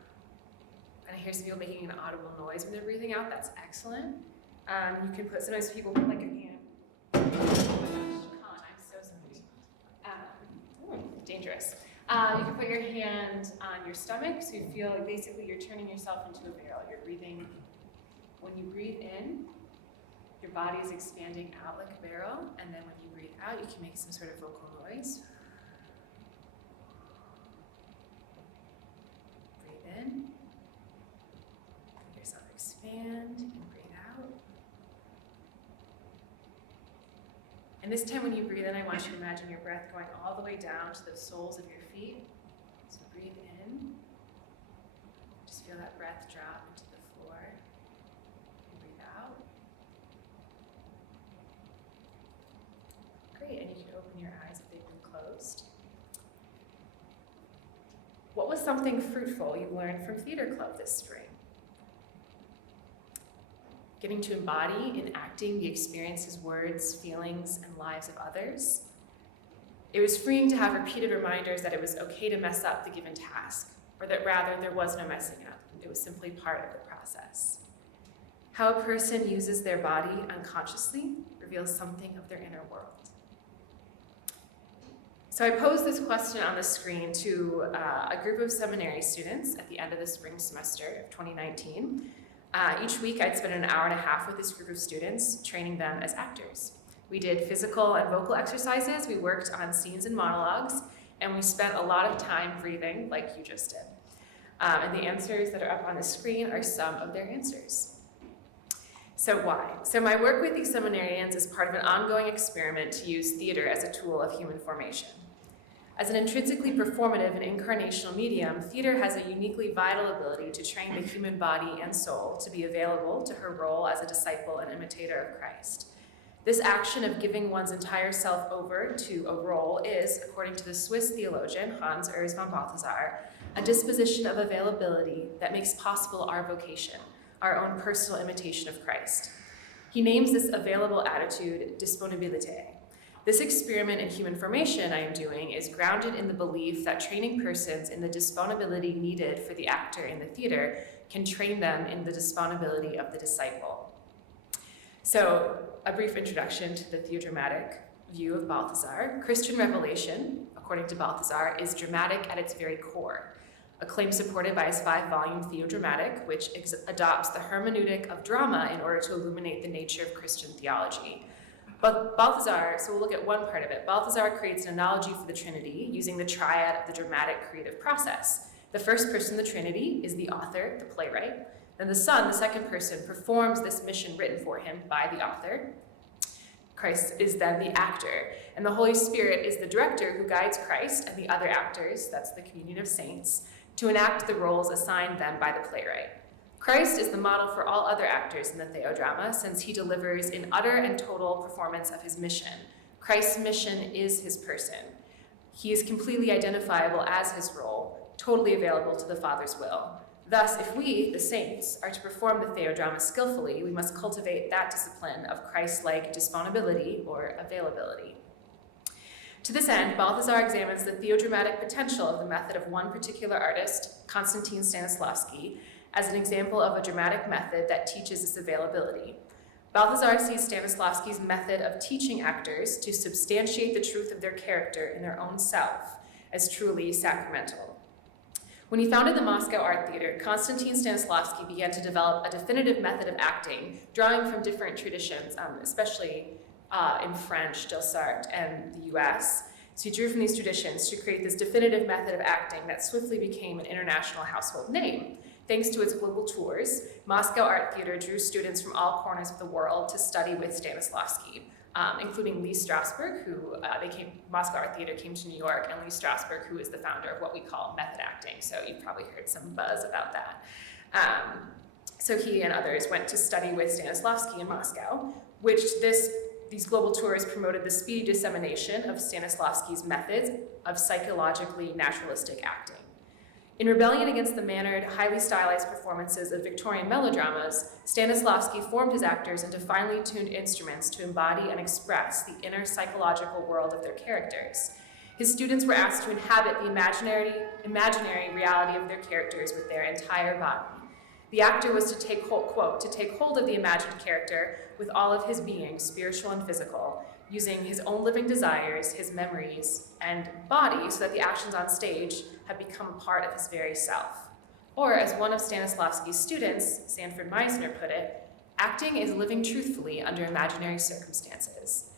And I hear some people making an audible noise when they're breathing out. That's excellent. You can put, sometimes people put like a hand. Colin, I'm so sorry. Dangerous. You can put your hand on your stomach, so you feel like basically you're turning yourself into a barrel. You're breathing. When you breathe in, Your body is expanding out like a barrel, and then when you breathe out, you can make some sort of vocal noise. Breathe in. Let yourself expand and breathe out. And this time when you breathe in, I want you to imagine your breath going all the way down to the soles of your feet. So breathe in. Just feel that breath drop into the floor. And breathe out. Great, and you can open your eyes if they've been closed. What was something fruitful you learned from theater club this spring? Getting to embody in acting the experiences, words, feelings, and lives of others. It was freeing to have repeated reminders that it was okay to mess up the given task, or that rather there was no messing up. It was simply part of the process. How a person uses their body unconsciously reveals something of their inner world. So I posed this question on the screen to a group of seminary students at the end of the spring semester of 2019. Each week I'd spend an hour and a half with this group of students, training them as actors. We did physical and vocal exercises, we worked on scenes and monologues, and we spent a lot of time breathing like you just did. And the answers that are up on the screen are some of their answers. So why? So my work with these seminarians is part of an ongoing experiment to use theater as a tool of human formation. As an intrinsically performative and incarnational medium, theater has a uniquely vital ability to train the human body and soul to be available to her role as a disciple and imitator of Christ. This action of giving one's entire self over to a role is, according to the Swiss theologian Hans Urs von Balthasar, a disposition of availability that makes possible our vocation, our own personal imitation of Christ. He names this available attitude disponibilité. This experiment in human formation I am doing is grounded in the belief that training persons in the disponibility needed for the actor in the theater can train them in the disponibility of the disciple. So, a brief introduction to the theodramatic view of Balthasar. Christian revelation, according to Balthasar, is dramatic at its very core, a claim supported by his 5-volume Theodramatic, which adopts the hermeneutic of drama in order to illuminate the nature of Christian theology. But Balthasar, so we'll look at one part of it. Balthasar creates an analogy for the Trinity using the triad of the dramatic creative process. The first person of the Trinity is the author, the playwright. Then the Son, the second person, performs this mission written for him by the author. Christ is then the actor, and the Holy Spirit is the director who guides Christ and the other actors, that's the communion of saints, to enact the roles assigned them by the playwright. Christ is the model for all other actors in the theodrama, since he delivers in utter and total performance of his mission. Christ's mission is his person. He is completely identifiable as his role, totally available to the Father's will. Thus, if we, the saints, are to perform the theodrama skillfully, we must cultivate that discipline of Christ-like disponibility or availability. To this end, Balthasar examines the theodramatic potential of the method of one particular artist, Konstantin Stanislavski, as an example of a dramatic method that teaches this availability. Balthasar sees Stanislavski's method of teaching actors to substantiate the truth of their character in their own self as truly sacramental. When he founded the Moscow Art Theater, Konstantin Stanislavski began to develop a definitive method of acting, drawing from different traditions, especially in French, Delsarte, and the US. So he drew from these traditions to create this definitive method of acting that swiftly became an international household name. Thanks to its global tours, Moscow Art Theater drew students from all corners of the world to study with Stanislavski, including Lee Strasberg, who Moscow Art Theater came to New York, and Lee Strasberg, who is the founder of what we call method acting. So you've probably heard some buzz about that. So he and others went to study with Stanislavski in Moscow, which these global tours promoted the speedy dissemination of Stanislavski's methods of psychologically naturalistic acting. In rebellion against the mannered, highly stylized performances of Victorian melodramas, Stanislavski formed his actors into finely tuned instruments to embody and express the inner psychological world of their characters. His students were asked to inhabit the imaginary reality of their characters with their entire body. The actor was to take hold, quote, to take hold of the imagined character with all of his being, spiritual and physical, using his own living desires, his memories, and body so that the actions on stage have become part of his very self. Or, as one of Stanislavski's students, Sanford Meisner, put it, Acting is living truthfully under imaginary circumstances.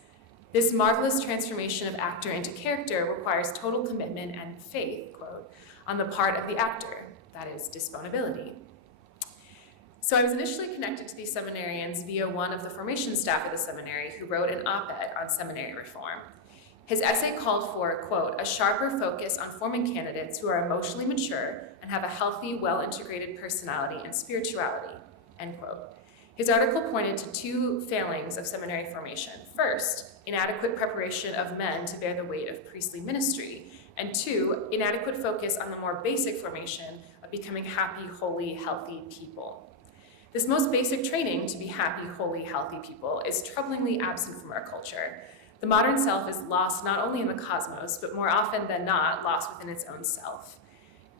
This marvelous transformation of actor into character requires total commitment and faith, quote, on the part of the actor, that is, disponibility. So I was initially connected to these seminarians via one of the formation staff of the seminary who wrote an op-ed on seminary reform. His essay called for, quote, a sharper focus on forming candidates who are emotionally mature and have a healthy, well-integrated personality and spirituality, end quote. His article pointed to two failings of seminary formation. First, inadequate preparation of men to bear the weight of priestly ministry, and two, inadequate focus on the more basic formation of becoming happy, holy, healthy people. This most basic training to be happy, holy, healthy people is troublingly absent from our culture. The modern self is lost not only in the cosmos, but more often than not, lost within its own self.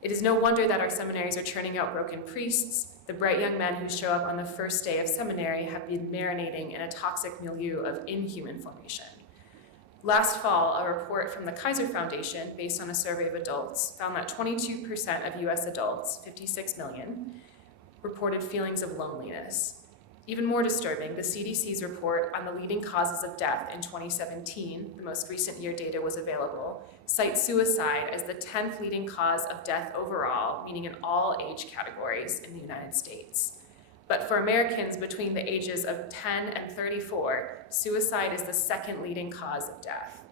It is no wonder that our seminaries are churning out broken priests. The bright young men who show up on the first day of seminary have been marinating in a toxic milieu of inhuman formation. Last fall, a report from the Kaiser Foundation, based on a survey of adults, found that 22% of US adults, 56 million, reported feelings of loneliness. Even more disturbing, the CDC's report on the leading causes of death in 2017, the most recent year data was available, cites suicide as the 10th leading cause of death overall, meaning in all age categories in the United States. But for Americans between the ages of 10 and 34, suicide is the second leading cause of death.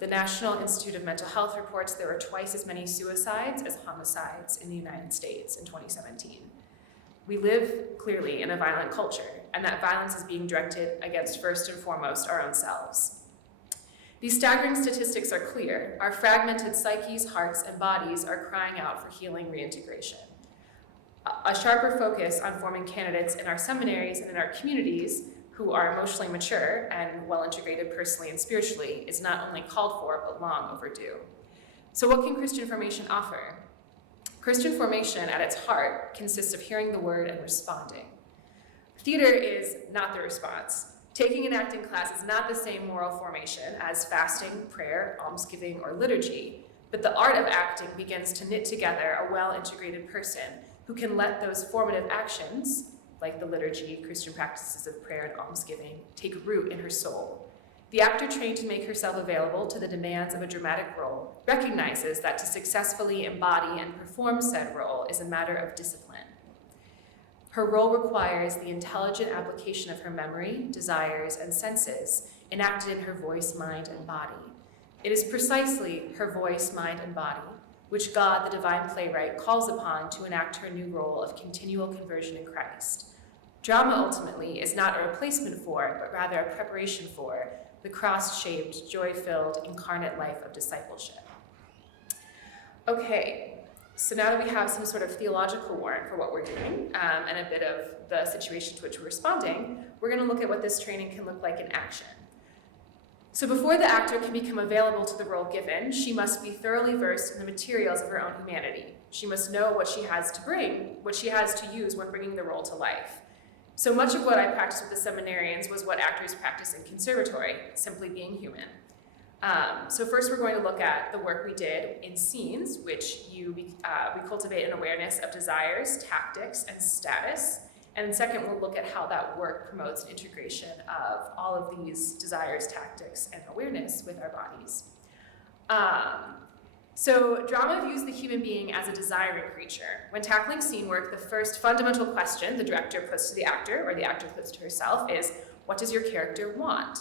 The National Institute of Mental Health reports there were twice as many suicides as homicides in the United States in 2017. We live clearly in a violent culture, and that violence is being directed against first and foremost our own selves. These staggering statistics are clear. Our fragmented psyches, hearts, and bodies are crying out for healing reintegration. A sharper focus on forming candidates in our seminaries and in our communities who are emotionally mature and well integrated personally and spiritually is not only called for, but long overdue. So what can Christian formation offer? Christian formation at its heart consists of hearing the word and responding. Theater is not the response. Taking an acting class is not the same moral formation as fasting, prayer, almsgiving, or liturgy, but the art of acting begins to knit together a well-integrated person who can let those formative actions, like the liturgy, Christian practices of prayer and almsgiving, take root in her soul. The actor trained to make herself available to the demands of a dramatic role recognizes that to successfully embody and perform said role is a matter of discipline. Her role requires the intelligent application of her memory, desires, and senses enacted in her voice, mind, and body. It is precisely her voice, mind, and body which God, the divine playwright, calls upon to enact her new role of continual conversion in Christ. Drama ultimately is not a replacement for, but rather a preparation for, the cross-shaped, joy-filled, incarnate life of discipleship. Okay, so now that we have some sort of theological warrant for what we're doing and a bit of the situation to which we're responding, we're going to look at what this training can look like in action. So before the actor can become available to the role given, she must be thoroughly versed in the materials of her own humanity. She must know what she has to bring, what she has to use when bringing the role to life. So much of what I practiced with the seminarians was what actors practice in conservatory, simply being human. So first we're going to look at the work we did in scenes, which we cultivate an awareness of desires, tactics, and status. And second, we'll look at how that work promotes an integration of all of these desires, tactics, and awareness with our bodies. So drama views the human being as a desiring creature. When tackling scene work, the first fundamental question the director puts to the actor, or the actor puts to herself, is, what does your character want?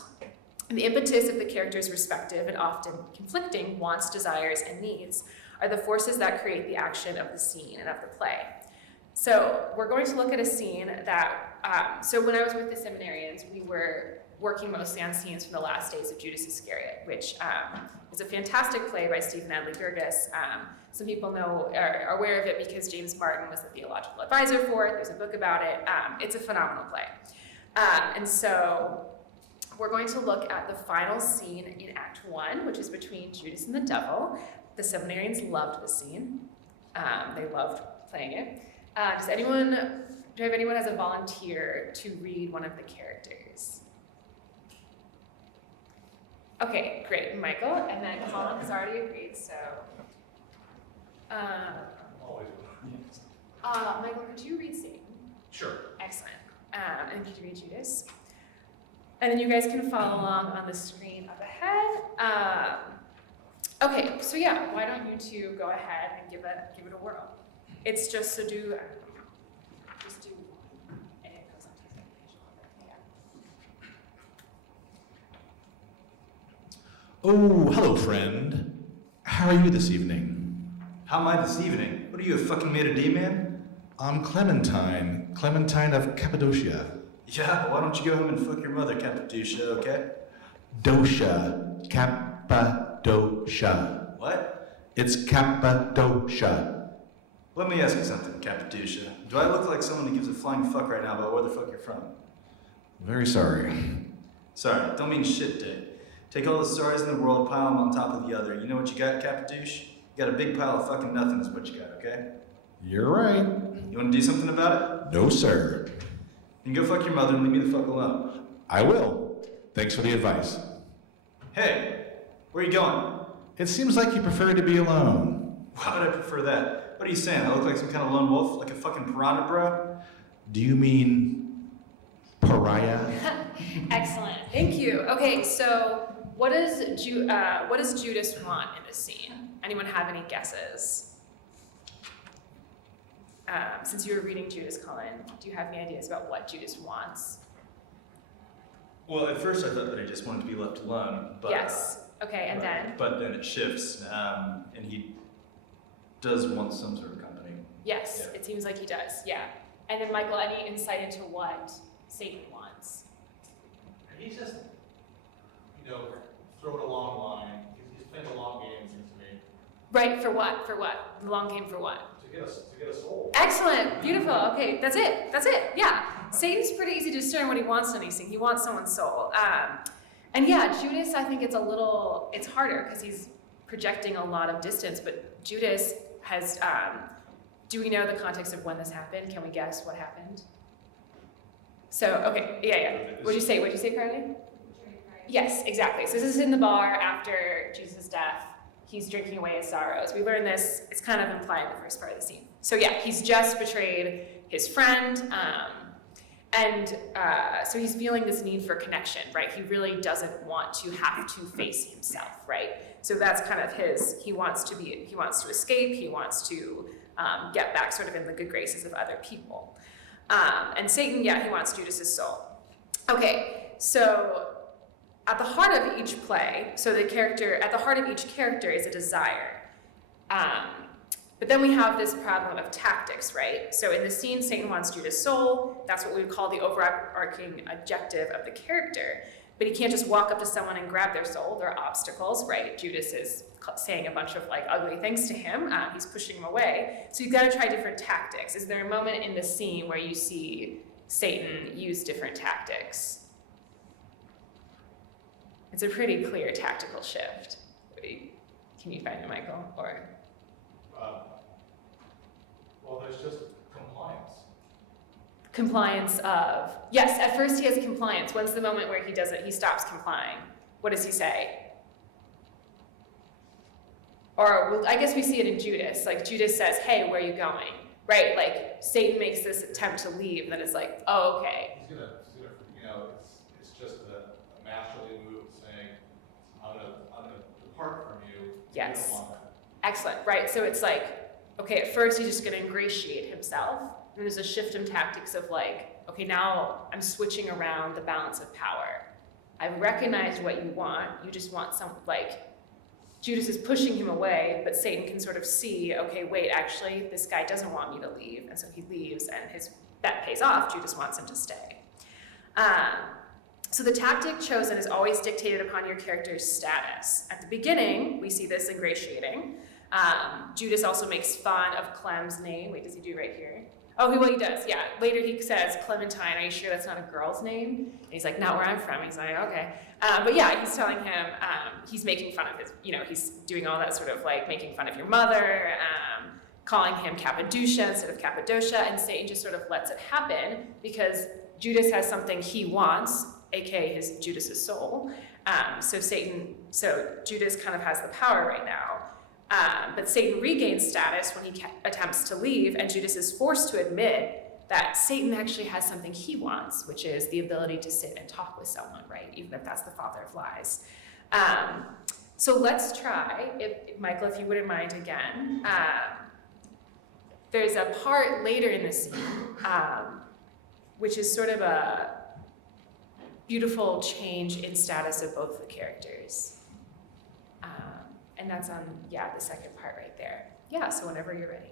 And the impetus of the character's respective and often conflicting wants, desires, and needs are the forces that create the action of the scene and of the play. So we're going to look at a scene that, so when I was with the seminarians, we were working mostly on scenes from the last days of Judas Iscariot, which is a fantastic play by Stephen Adly Gurgis. Some people are aware of it because James Martin was the theological advisor for it. There's a book about it. It's a phenomenal play. And so we're going to look at the final scene in Act 1, which is between Judas and the devil. The seminarians loved this scene. They loved playing it. Do I have anyone as a volunteer to read one of the characters? Okay, great, Michael, and then Colin has already agreed, so. Michael, could you read scene? Sure. Excellent. and you can read Judas. And then you guys can follow along on the screen up ahead. Okay, so yeah, why don't you two go ahead and give it a whirl? It's just to do, and it goes on to the second page. Yeah. Oh, hello, friend. How are you this evening? How am I this evening? What are you, a fucking maitre d', man? I'm Clementine of Cappadocia. Yeah, why don't you go home and fuck your mother, Cappadocia, okay? Dosha. Cappadocia. What? It's Cappadocia. Let me ask you something, Cappadocia. Do I look like someone who gives a flying fuck right now about where the fuck you're from? Very sorry. Sorry, don't mean shit, Dick. Take all the sorries in the world, pile them on top of the other. You know what you got, Cappadocia? You got a big pile of fucking nothing is what you got, okay? You're right. You want to do something about it? No, sir. Then go fuck your mother and leave me the fuck alone. I will. Thanks for the advice. Hey, where are you going? It seems like you prefer to be alone. Why would I prefer that? What are you saying? I look like some kind of lone wolf? Like a fucking piranha, bro? Do you mean pariah? Excellent, thank you. Okay, so what does Judas want in this scene? Anyone have any guesses? Since you were reading Judas, Colin, do you have any ideas about what Judas wants? Well, at first I thought that I just wanted to be left alone, but... Yes, okay, and then? But then it shifts, and he does want some sort of company. Yes, Yeah. it seems like he does, yeah. And then Michael, any insight into what Satan wants? He's just, throwing a long line. He's playing a long game, seems to me. Right, for what? For what? The long game for what? To get a soul. Excellent, beautiful, okay, that's it, yeah. Satan's pretty easy to discern what he wants in these things. He wants someone's soul. And yeah, Judas, I think it's harder because he's projecting a lot of distance, but Judas has, do we know the context of when this happened? Can we guess what happened? So, okay, yeah. What'd you say, Carly? Yes, exactly. So this is in the bar after Jesus' death. He's drinking away his sorrows. We learn this, it's kind of implied in the first part of the scene. So yeah, he's just betrayed his friend, so he's feeling this need for connection, right? He really doesn't want to have to face himself, right? So that's kind of he wants to escape, he wants to get back sort of in the good graces of other people. And Satan, yeah, he wants Judas's soul. Okay, so at the heart of each play, at the heart of each character is a desire. But then we have this problem of tactics, right? So in the scene, Satan wants Judas' soul. That's what we would call the overarching objective of the character. But he can't just walk up to someone and grab their soul. There are obstacles, right? Judas is saying a bunch of ugly things to him. He's pushing him away. So you've got to try different tactics. Is there a moment in the scene where you see Satan use different tactics? It's a pretty clear tactical shift. Can you find it, Michael? Or Well, there's just compliance. compliance of, yes, at first he has compliance. When's the moment where he stops complying? What does he say? Or well, I guess we see it in Judas. Judas says, hey, where are you going? Right? Satan makes this attempt to leave, and then it's like, oh, okay. He's gonna, it's just a masterly move saying, I'm gonna depart from you. Yes. You don't want that. Excellent, right? So it's okay, at first he's just gonna ingratiate himself, and there's a shift in tactics of okay, now I'm switching around the balance of power. I've recognized what you want, you just want Judas is pushing him away, but Satan can sort of see, okay, wait, actually, this guy doesn't want me to leave, and so he leaves, and his bet pays off, Judas wants him to stay. So the tactic chosen is always dictated upon your character's status. At the beginning, we see this ingratiating. Judas also makes fun of Clem's name. Wait, does he do right here? Oh, he does, yeah. Later he says, Clementine, are you sure that's not a girl's name? And he's like, not where I'm from. He's like, okay. But yeah, he's telling him, he's making fun of his, he's doing all that sort of making fun of your mother, calling him Cappadocia instead of Cappadocia, and Satan just sort of lets it happen because Judas has something he wants, aka Judas's soul. So Judas kind of has the power right now. But Satan regains status when he attempts to leave, and Judas is forced to admit that Satan actually has something he wants, which is the ability to sit and talk with someone, right? Even if that's the father of lies. So let's try, if Michael, if you wouldn't mind again. There's a part later in the scene, which is sort of a beautiful change in status of both the characters. And that's on, the second part right there. Yeah, so whenever you're ready.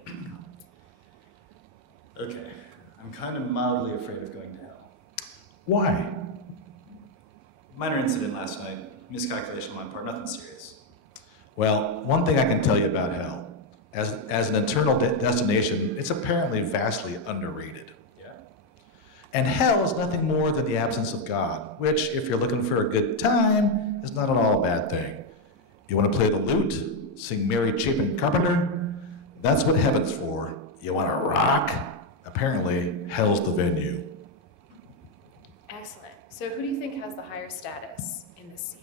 Okay, I'm kind of mildly afraid of going to hell. Why? Minor incident last night, miscalculation on my part, nothing serious. Well, one thing I can tell you about hell. As an eternal destination, it's apparently vastly underrated. Yeah? And hell is nothing more than the absence of God, which, if you're looking for a good time, is not at all a bad thing. You want to play the lute, sing Mary Chapin Carpenter? That's what heaven's for. You want to rock? Apparently, hell's the venue. Excellent. So who do you think has the higher status in this scene?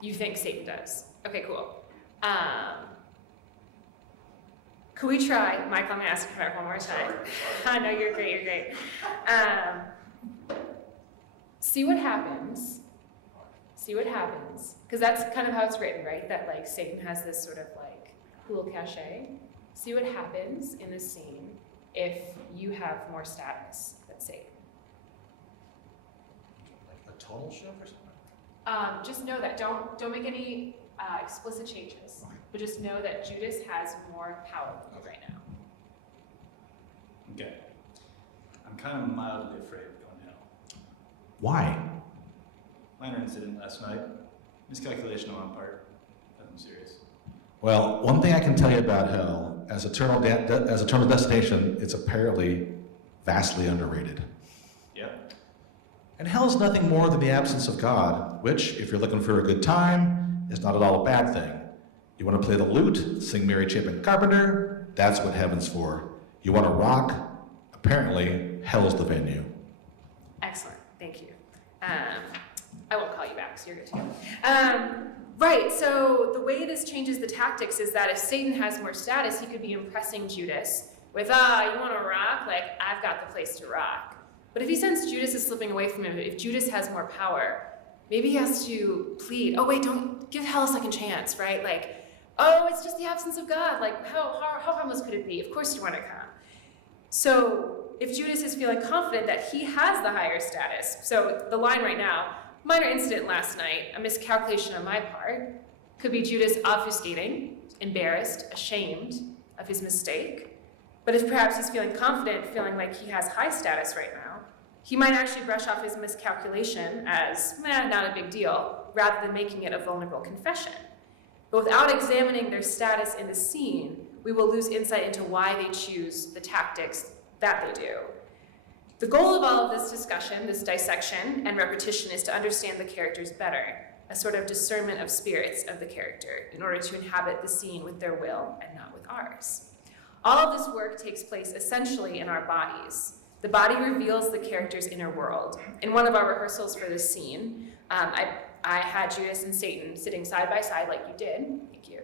You think Satan does. Okay, cool. Could we try? Michael, I'm gonna ask you back one more time. I know, you're great, you're great. See what happens. See what happens. Because that's kind of how it's written, right? That like Satan has this sort of like cool cachet. See what happens in this scene if you have more status than Satan. Like a total shift or something? Just know that don't make any explicit changes, but just know that Judas has more power than you right now. Okay. I'm kind of mildly afraid of going to hell. Why? Minor incident last night, miscalculation on my part, nothing serious. Well, one thing I can tell you about hell, as eternal destination, it's apparently vastly underrated. Yep. And hell is nothing more than the absence of God, which, if you're looking for a good time, is not at all a bad thing. You want to play the lute, sing Mary Chapin Carpenter? That's what heaven's for. You want to rock? Apparently, hell's the venue. Excellent, thank you. I won't call you back, so you're good to go. Right, so the way this changes the tactics is that if Satan has more status, he could be impressing Judas with, you want to rock? Like, I've got the place to rock. But if he senses Judas is slipping away from him, if Judas has more power, maybe he has to plead, oh wait, don't give hell a second chance, right? Like, oh, it's just the absence of God. Like, how harmless could it be? Of course you want to come. So if Judas is feeling confident that he has the higher status, so the line right now, minor incident last night, a miscalculation on my part, could be Judas obfuscating, embarrassed, ashamed of his mistake. But if perhaps he's feeling confident, feeling like he has high status right now, he might actually brush off his miscalculation as, not a big deal, rather than making it a vulnerable confession. But without examining their status in the scene, we will lose insight into why they choose the tactics that they do. The goal of all of this discussion, this dissection and repetition, is to understand the characters better, a sort of discernment of spirits of the character, in order to inhabit the scene with their will and not with ours. All of this work takes place essentially in our bodies. The body reveals the character's inner world. In one of our rehearsals for this scene, I had Judas and Satan sitting side by side like you did, thank you.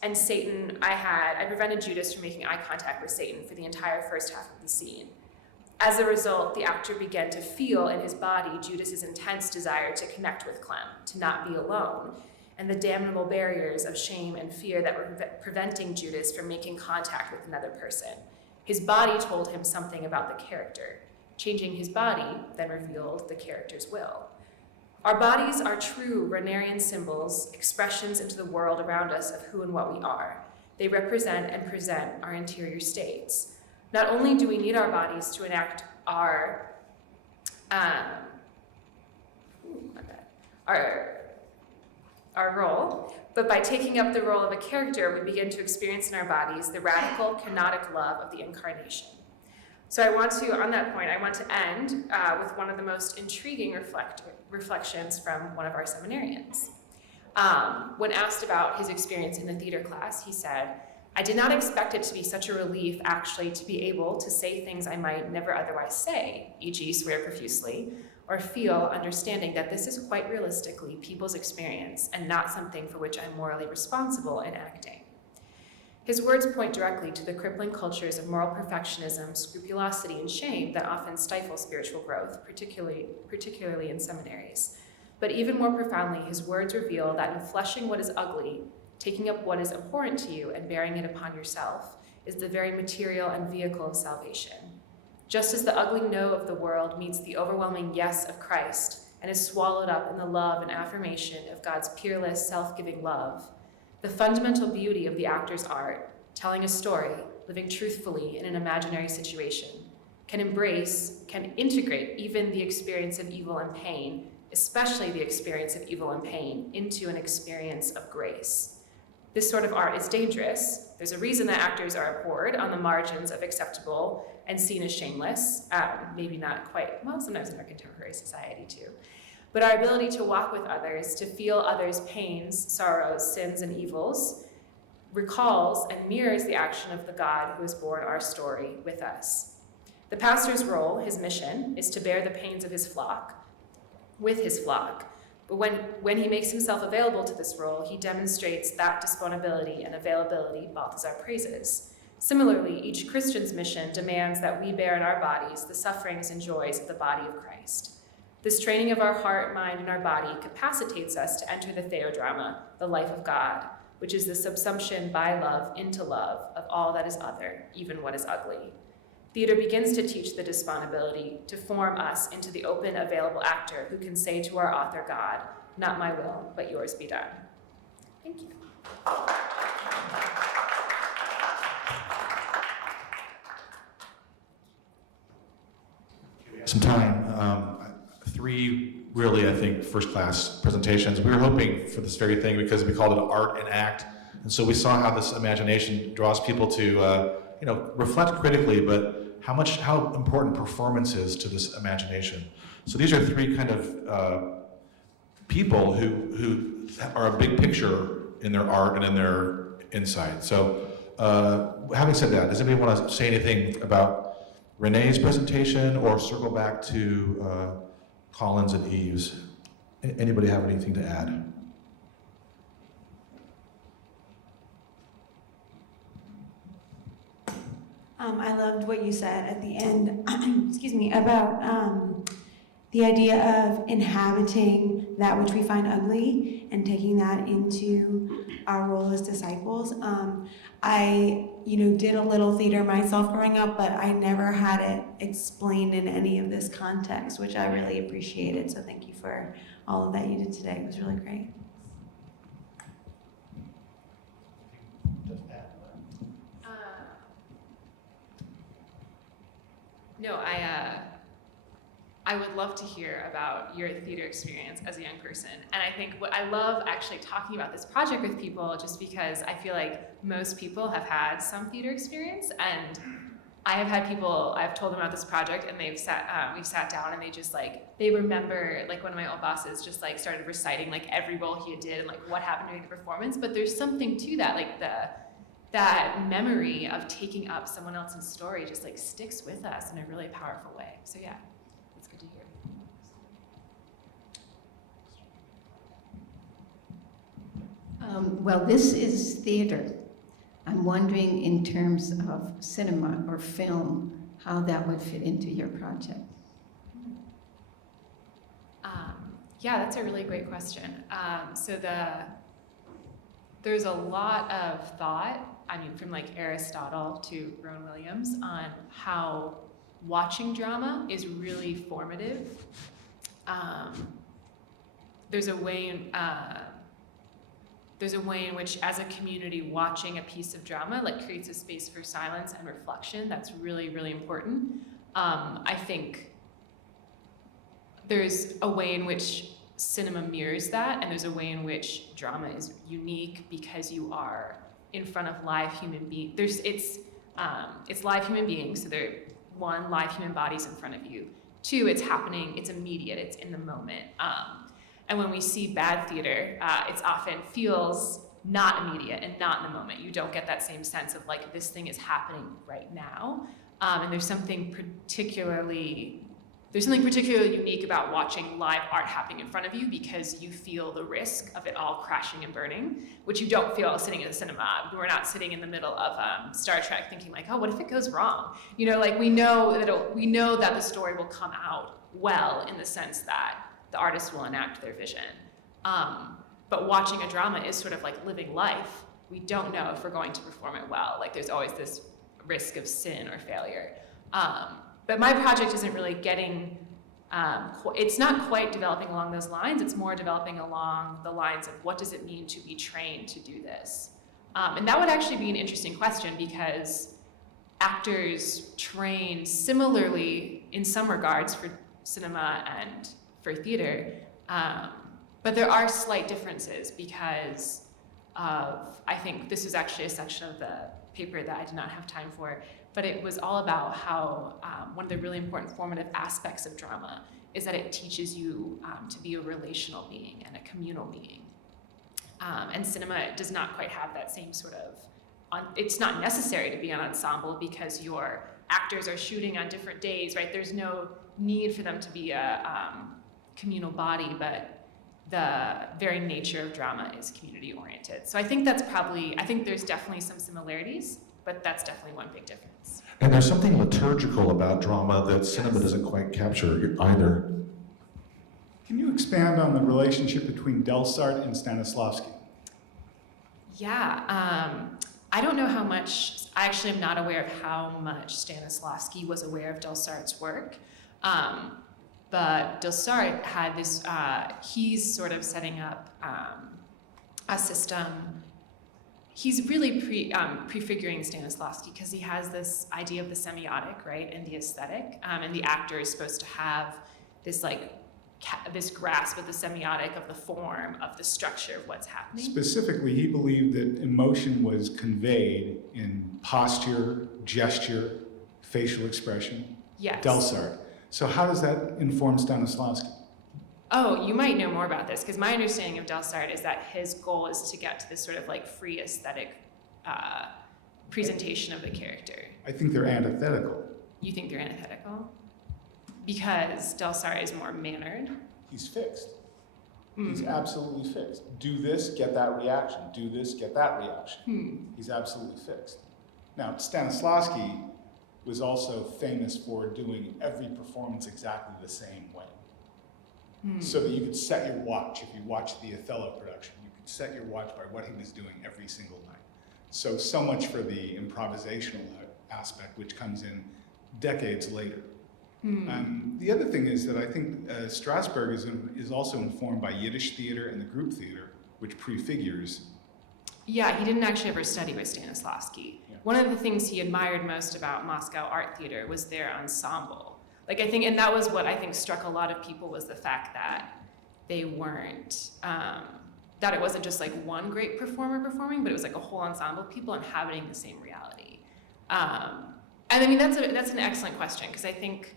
And Satan, I prevented Judas from making eye contact with Satan for the entire first half of the scene. As a result, the actor began to feel in his body Judas's intense desire to connect with Clem, to not be alone, and the damnable barriers of shame and fear that were preventing Judas from making contact with another person. His body told him something about the character. Changing his body then revealed the character's will. Our bodies are true Renerian symbols, expressions into the world around us of who and what we are. They represent and present our interior states. Not only do we need our bodies to enact our role, but by taking up the role of a character, we begin to experience in our bodies the radical, kenotic love of the incarnation. So on that point, I want to end with one of the most intriguing reflections from one of our seminarians. When asked about his experience in the theater class, he said, "I did not expect it to be such a relief actually to be able to say things I might never otherwise say, e.g. swear profusely, or feel, understanding that this is quite realistically people's experience and not something for which I'm morally responsible in acting." His words point directly to the crippling cultures of moral perfectionism, scrupulosity, and shame that often stifle spiritual growth, particularly in seminaries. But even more profoundly, his words reveal that in fleshing what is ugly, taking up what is abhorrent to you and bearing it upon yourself, is the very material and vehicle of salvation. Just as the ugly no of the world meets the overwhelming yes of Christ and is swallowed up in the love and affirmation of God's peerless, self-giving love, the fundamental beauty of the actor's art, telling a story, living truthfully in an imaginary situation, can integrate even the experience of evil and pain, especially the experience of evil and pain, into an experience of grace. This sort of art is dangerous. There's a reason that actors are abhorred on the margins of acceptable and seen as shameless. Maybe not quite, well, sometimes in our contemporary society too. But our ability to walk with others, to feel others' pains, sorrows, sins, and evils, recalls and mirrors the action of the God who has borne our story with us. The pastor's role, his mission, is to bear the pains of his flock, with his flock. But when he makes himself available to this role, he demonstrates that disponibility and availability Balthasar praises. Similarly, each Christian's mission demands that we bear in our bodies the sufferings and joys of the body of Christ. This training of our heart, mind, and our body capacitates us to enter the theodrama, the life of God, which is the subsumption by love into love of all that is other, even what is ugly. Theater begins to teach the disponibility, to form us into the open, available actor who can say to our author God, not my will, but yours be done. Thank you. Some time. Three really, I think, first-class presentations. We were hoping for this very thing because we called it art and act, and so we saw how this imagination draws people to, reflect critically, but how important performance is to this imagination. So these are three kind of people who are a big picture in their art and in their insight. So having said that, does anybody want to say anything about Renee's presentation or circle back to Colin's and Eve's? Anybody have anything to add? I loved what you said at the end, excuse me, about the idea of inhabiting that which we find ugly and taking that into our role as disciples. I, did a little theater myself growing up, but I never had it explained in any of this context, which I really appreciated. So thank you for all of that you did today. It was really great. No, I would love to hear about your theater experience as a young person. And I think what I love actually talking about this project with people, just because I feel like most people have had some theater experience, and I have had people, I've told them about this project, and we've sat down and they remember, like one of my old bosses just started reciting every role he did and what happened during the performance. But there's something to that, that memory of taking up someone else's story just sticks with us in a really powerful way. So yeah, it's good to hear. Well, this is theater. I'm wondering in terms of cinema or film, how that would fit into your project. Yeah, that's a really great question. There's a lot of thought, from Aristotle to Rowan Williams, on how watching drama is really formative. There's a way in which, as a community, watching a piece of drama creates a space for silence and reflection. That's really, really important. I think there's a way in which cinema mirrors that, and there's a way in which drama is unique because you are in front of live human beings. It's live human beings, so they're live human bodies in front of you. Two, it's happening, it's immediate, it's in the moment. And when we see bad theater, it often feels not immediate and not in the moment. You don't get that same sense of this thing is happening right now. And there's something particularly there's something particularly unique about watching live art happening in front of you because you feel the risk of it all crashing and burning, which you don't feel sitting in a cinema. We're not sitting in the middle of Star Trek thinking like, oh, what if it goes wrong? You know, like we know that the story will come out well in the sense that the artist will enact their vision. But watching a drama is sort of like living life. We don't know if we're going to perform it well. Like there's always this risk of sin or failure. But my project isn't really getting, it's not quite developing along those lines. It's more developing along the lines of what does it mean to be trained to do this? And that would actually be an interesting question because actors train similarly in some regards for cinema and for theater. But there are slight differences because I think this is actually a section of the paper that I did not have time for, but it was all about how one of the really important formative aspects of drama is that it teaches you to be a relational being and a communal being. And cinema does not quite have that same sort of, it's not necessary to be an ensemble because your actors are shooting on different days, right? There's no need for them to be a communal body, but the very nature of drama is community oriented. So I think there's definitely some similarities, but that's definitely one big difference. And there's something liturgical about drama that cinema doesn't quite capture either. Can you expand on the relationship between Delsart and Stanislavski? Yeah, I don't know how much, I actually am not aware of how much Stanislavski was aware of Delsart's work. But Delsart had this, he's sort of setting up a system. He's really prefiguring Stanislavski because he has this idea of the semiotic, right, and the aesthetic, and the actor is supposed to have this this grasp of the semiotic, of the form, of the structure of what's happening. Specifically, he believed that emotion was conveyed in posture, gesture, facial expression. Yes. Delsart. So how does that inform Stanislavski? Oh, you might know more about this, because my understanding of Delsart is that his goal is to get to this sort of like free aesthetic presentation of the character. I think they're antithetical. You think they're antithetical? Because Delsart is more mannered? He's fixed. He's absolutely fixed. Do this, get that reaction. Do this, get that reaction. He's absolutely fixed. Now, Stanislavski was also famous for doing every performance exactly the same way. So that you could set your watch. If you watch the Othello production, you could set your watch by what he was doing every single night. So much for the improvisational aspect, which comes in decades later. The other thing is that I think Strasbourg is also informed by Yiddish theater and the group theater, which prefigures. Yeah, he didn't actually ever study with Stanislavski. Yeah. One of the things he admired most about Moscow Art Theater was their ensemble. Like I think, and that was what I think struck a lot of people was the fact that they weren't, that it wasn't just like one great performer performing, but it was like a whole ensemble of people inhabiting the same reality. And I mean, that's an excellent question, because I think,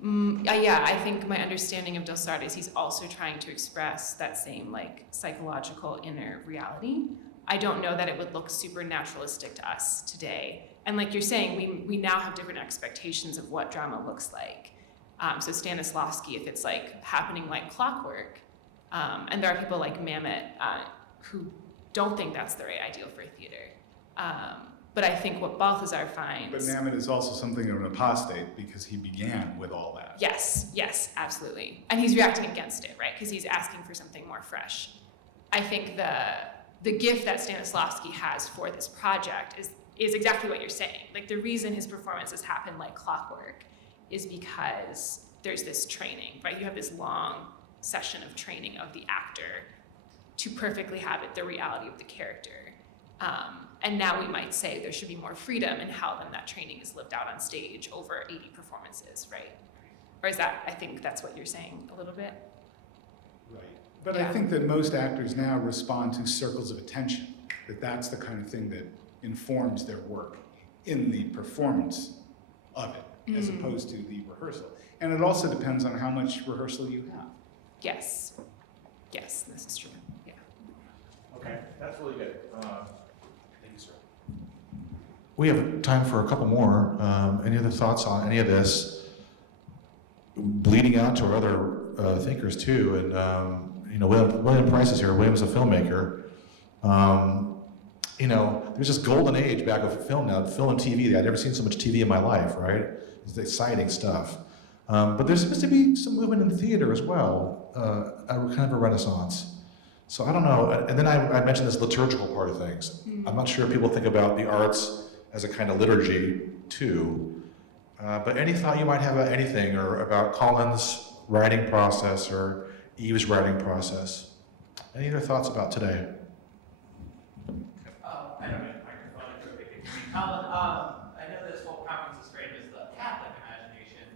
I think my understanding of Delsart is he's also trying to express that same like psychological inner reality. I don't know that it would look super naturalistic to us today. And like you're saying, we now have different expectations of what drama looks like. So Stanislavski, if it's like happening like clockwork, and there are people like Mamet who don't think that's the right ideal for theater. But I think what Balthazar finds... But Mamet is also something of an apostate because he began with all that. Yes, absolutely. And he's reacting against it, right? Because he's asking for something more fresh. I think the gift that Stanislavski has for this project is exactly what you're saying. Like the reason his performances happen like clockwork is because there's this training, right? You have this long session of training of the actor to perfectly have it the reality of the character. And now we might say there should be more freedom in how then that training is lived out on stage over 80 performances, right? Or is that, I think that's what you're saying a little bit? Right. But Yeah. I think that most actors now respond to circles of attention, that's the kind of thing that informs their work in the performance of it, as opposed to the rehearsal. And it also depends on how much rehearsal you have. Yes, this is true, yeah. Okay, that's really good. Thank you, sir. We have time for a couple more. Any other thoughts on any of this? leading out to our other thinkers too, and William Price is here. William's a filmmaker. There's this golden age back of film now, film and TV. I've never seen so much TV in my life, right? It's exciting stuff. But there seems to be some movement in theater as well, kind of a renaissance. So I don't know. And then I mentioned this liturgical part of things. I'm not sure if people think about the arts as a kind of liturgy too. But any thought you might have about anything, or about Colin's writing process or Eve's writing process? Any other thoughts about today? I don't know if microphone is really big. Colin, I know this whole conference is framed as the Catholic imagination,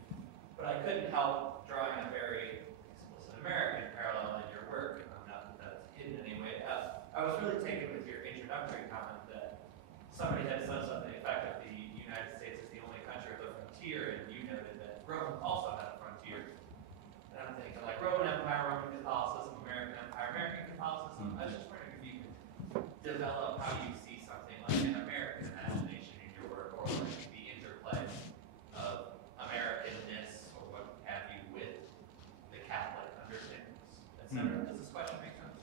but I couldn't help drawing a very explicit American parallel in your work. Not that that's hidden in any way. I was really taken with your introductory comment that somebody had said something to the effect that the United States is the only country with a frontier, and you noted that Rome also had a frontier. And I'm thinking like Roman Empire, Roman Catholicism, American Empire, American Catholicism. I was just wondering if you could develop how you see something like an American imagination in your work, or like the interplay of Americanness or what have you with the Catholic understandings, etc. Does this question make sense?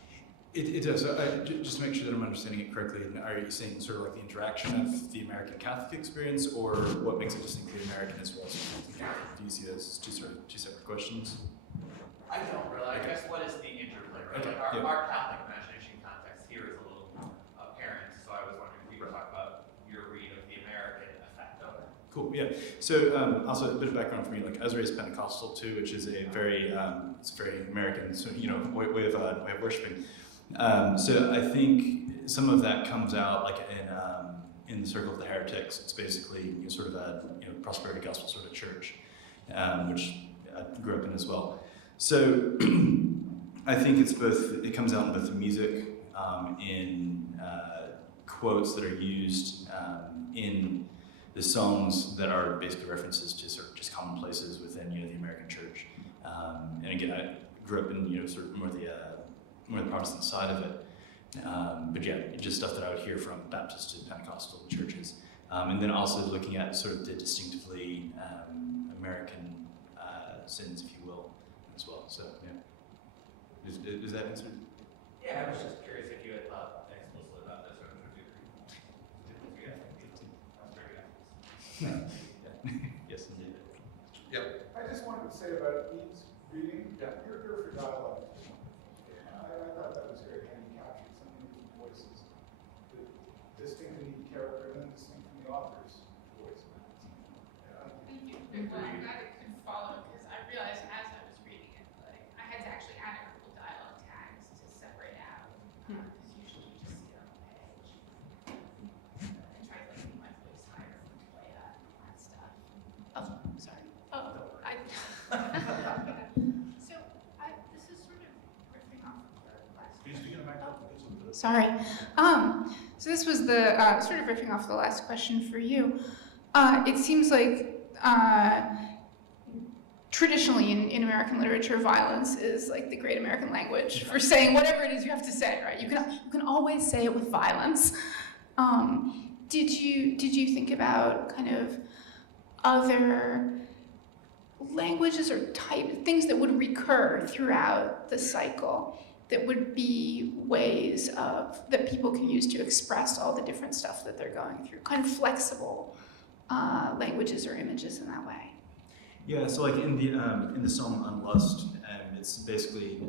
It does. Just to make sure that I'm understanding it correctly, are you saying sort of like the interaction of the American Catholic experience, or what makes it distinctly American as well as Catholic? Do you see those as two separate questions? I don't really. I guess what is the interplay, right? Okay, Like yeah. our Catholic imagination context here is a little apparent, so I was wondering if you could talk about your read of the American effect of it. Cool. Yeah. So also a bit of background for me. Like I was raised Pentecostal too, which is a very it's very American, so way of worshiping. So I think some of that comes out like in the Circle of the Heretics. It's basically sort of a prosperity gospel sort of church, which I grew up in as well. So I think it's both. It comes out in both the music, in quotes that are used in the songs that are basically references to sort of just commonplaces within the American church. And again, I grew up in sort of more the Protestant side of it. But yeah, just stuff that I would hear from Baptist to Pentecostal churches. And then also looking at sort of the distinctively American sins, if you will, as well. So yeah, is that answered? Yeah, I was just curious if you had thought explicitly about this, or if you agree. That's very good. Yes, indeed. I just wanted to say about Eve's reading, you're here for dialogue. I thought that was great, and you captured so many different voices, the distinct from the character and then distinct from the author's voice. Thank you. I'm glad it could follow, because I realized as I was reading it, like, I had to actually add a couple dialogue tags to separate out, because usually you just see it on the page. I tried to make my voice higher for Leia and all that stuff. Oh, sorry. This is sort of riffing off of the last. Can you speak in the microphone? Sorry. So this was the sort of riffing off the last question for you. It seems like traditionally in American literature, violence is like the great American language for saying whatever it is you have to say, right? You can always say it with violence. Did you think about kind of other languages or things that would recur throughout the cycle, that would be ways that people can use to express all the different stuff that they're going through, kind of flexible languages or images in that way? Yeah, so like in the song Unlust, it's basically,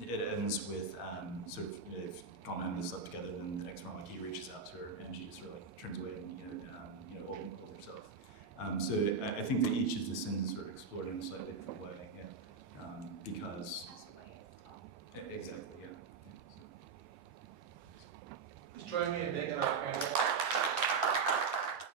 it ends with sort of, they've gone home and slept together, then the next round, like he reaches out to her and she just sort of like turns away and hold herself. So I think that each of the sins is sort of explored in a slightly different way, because exactly, yeah. Please join me in thanking our panel.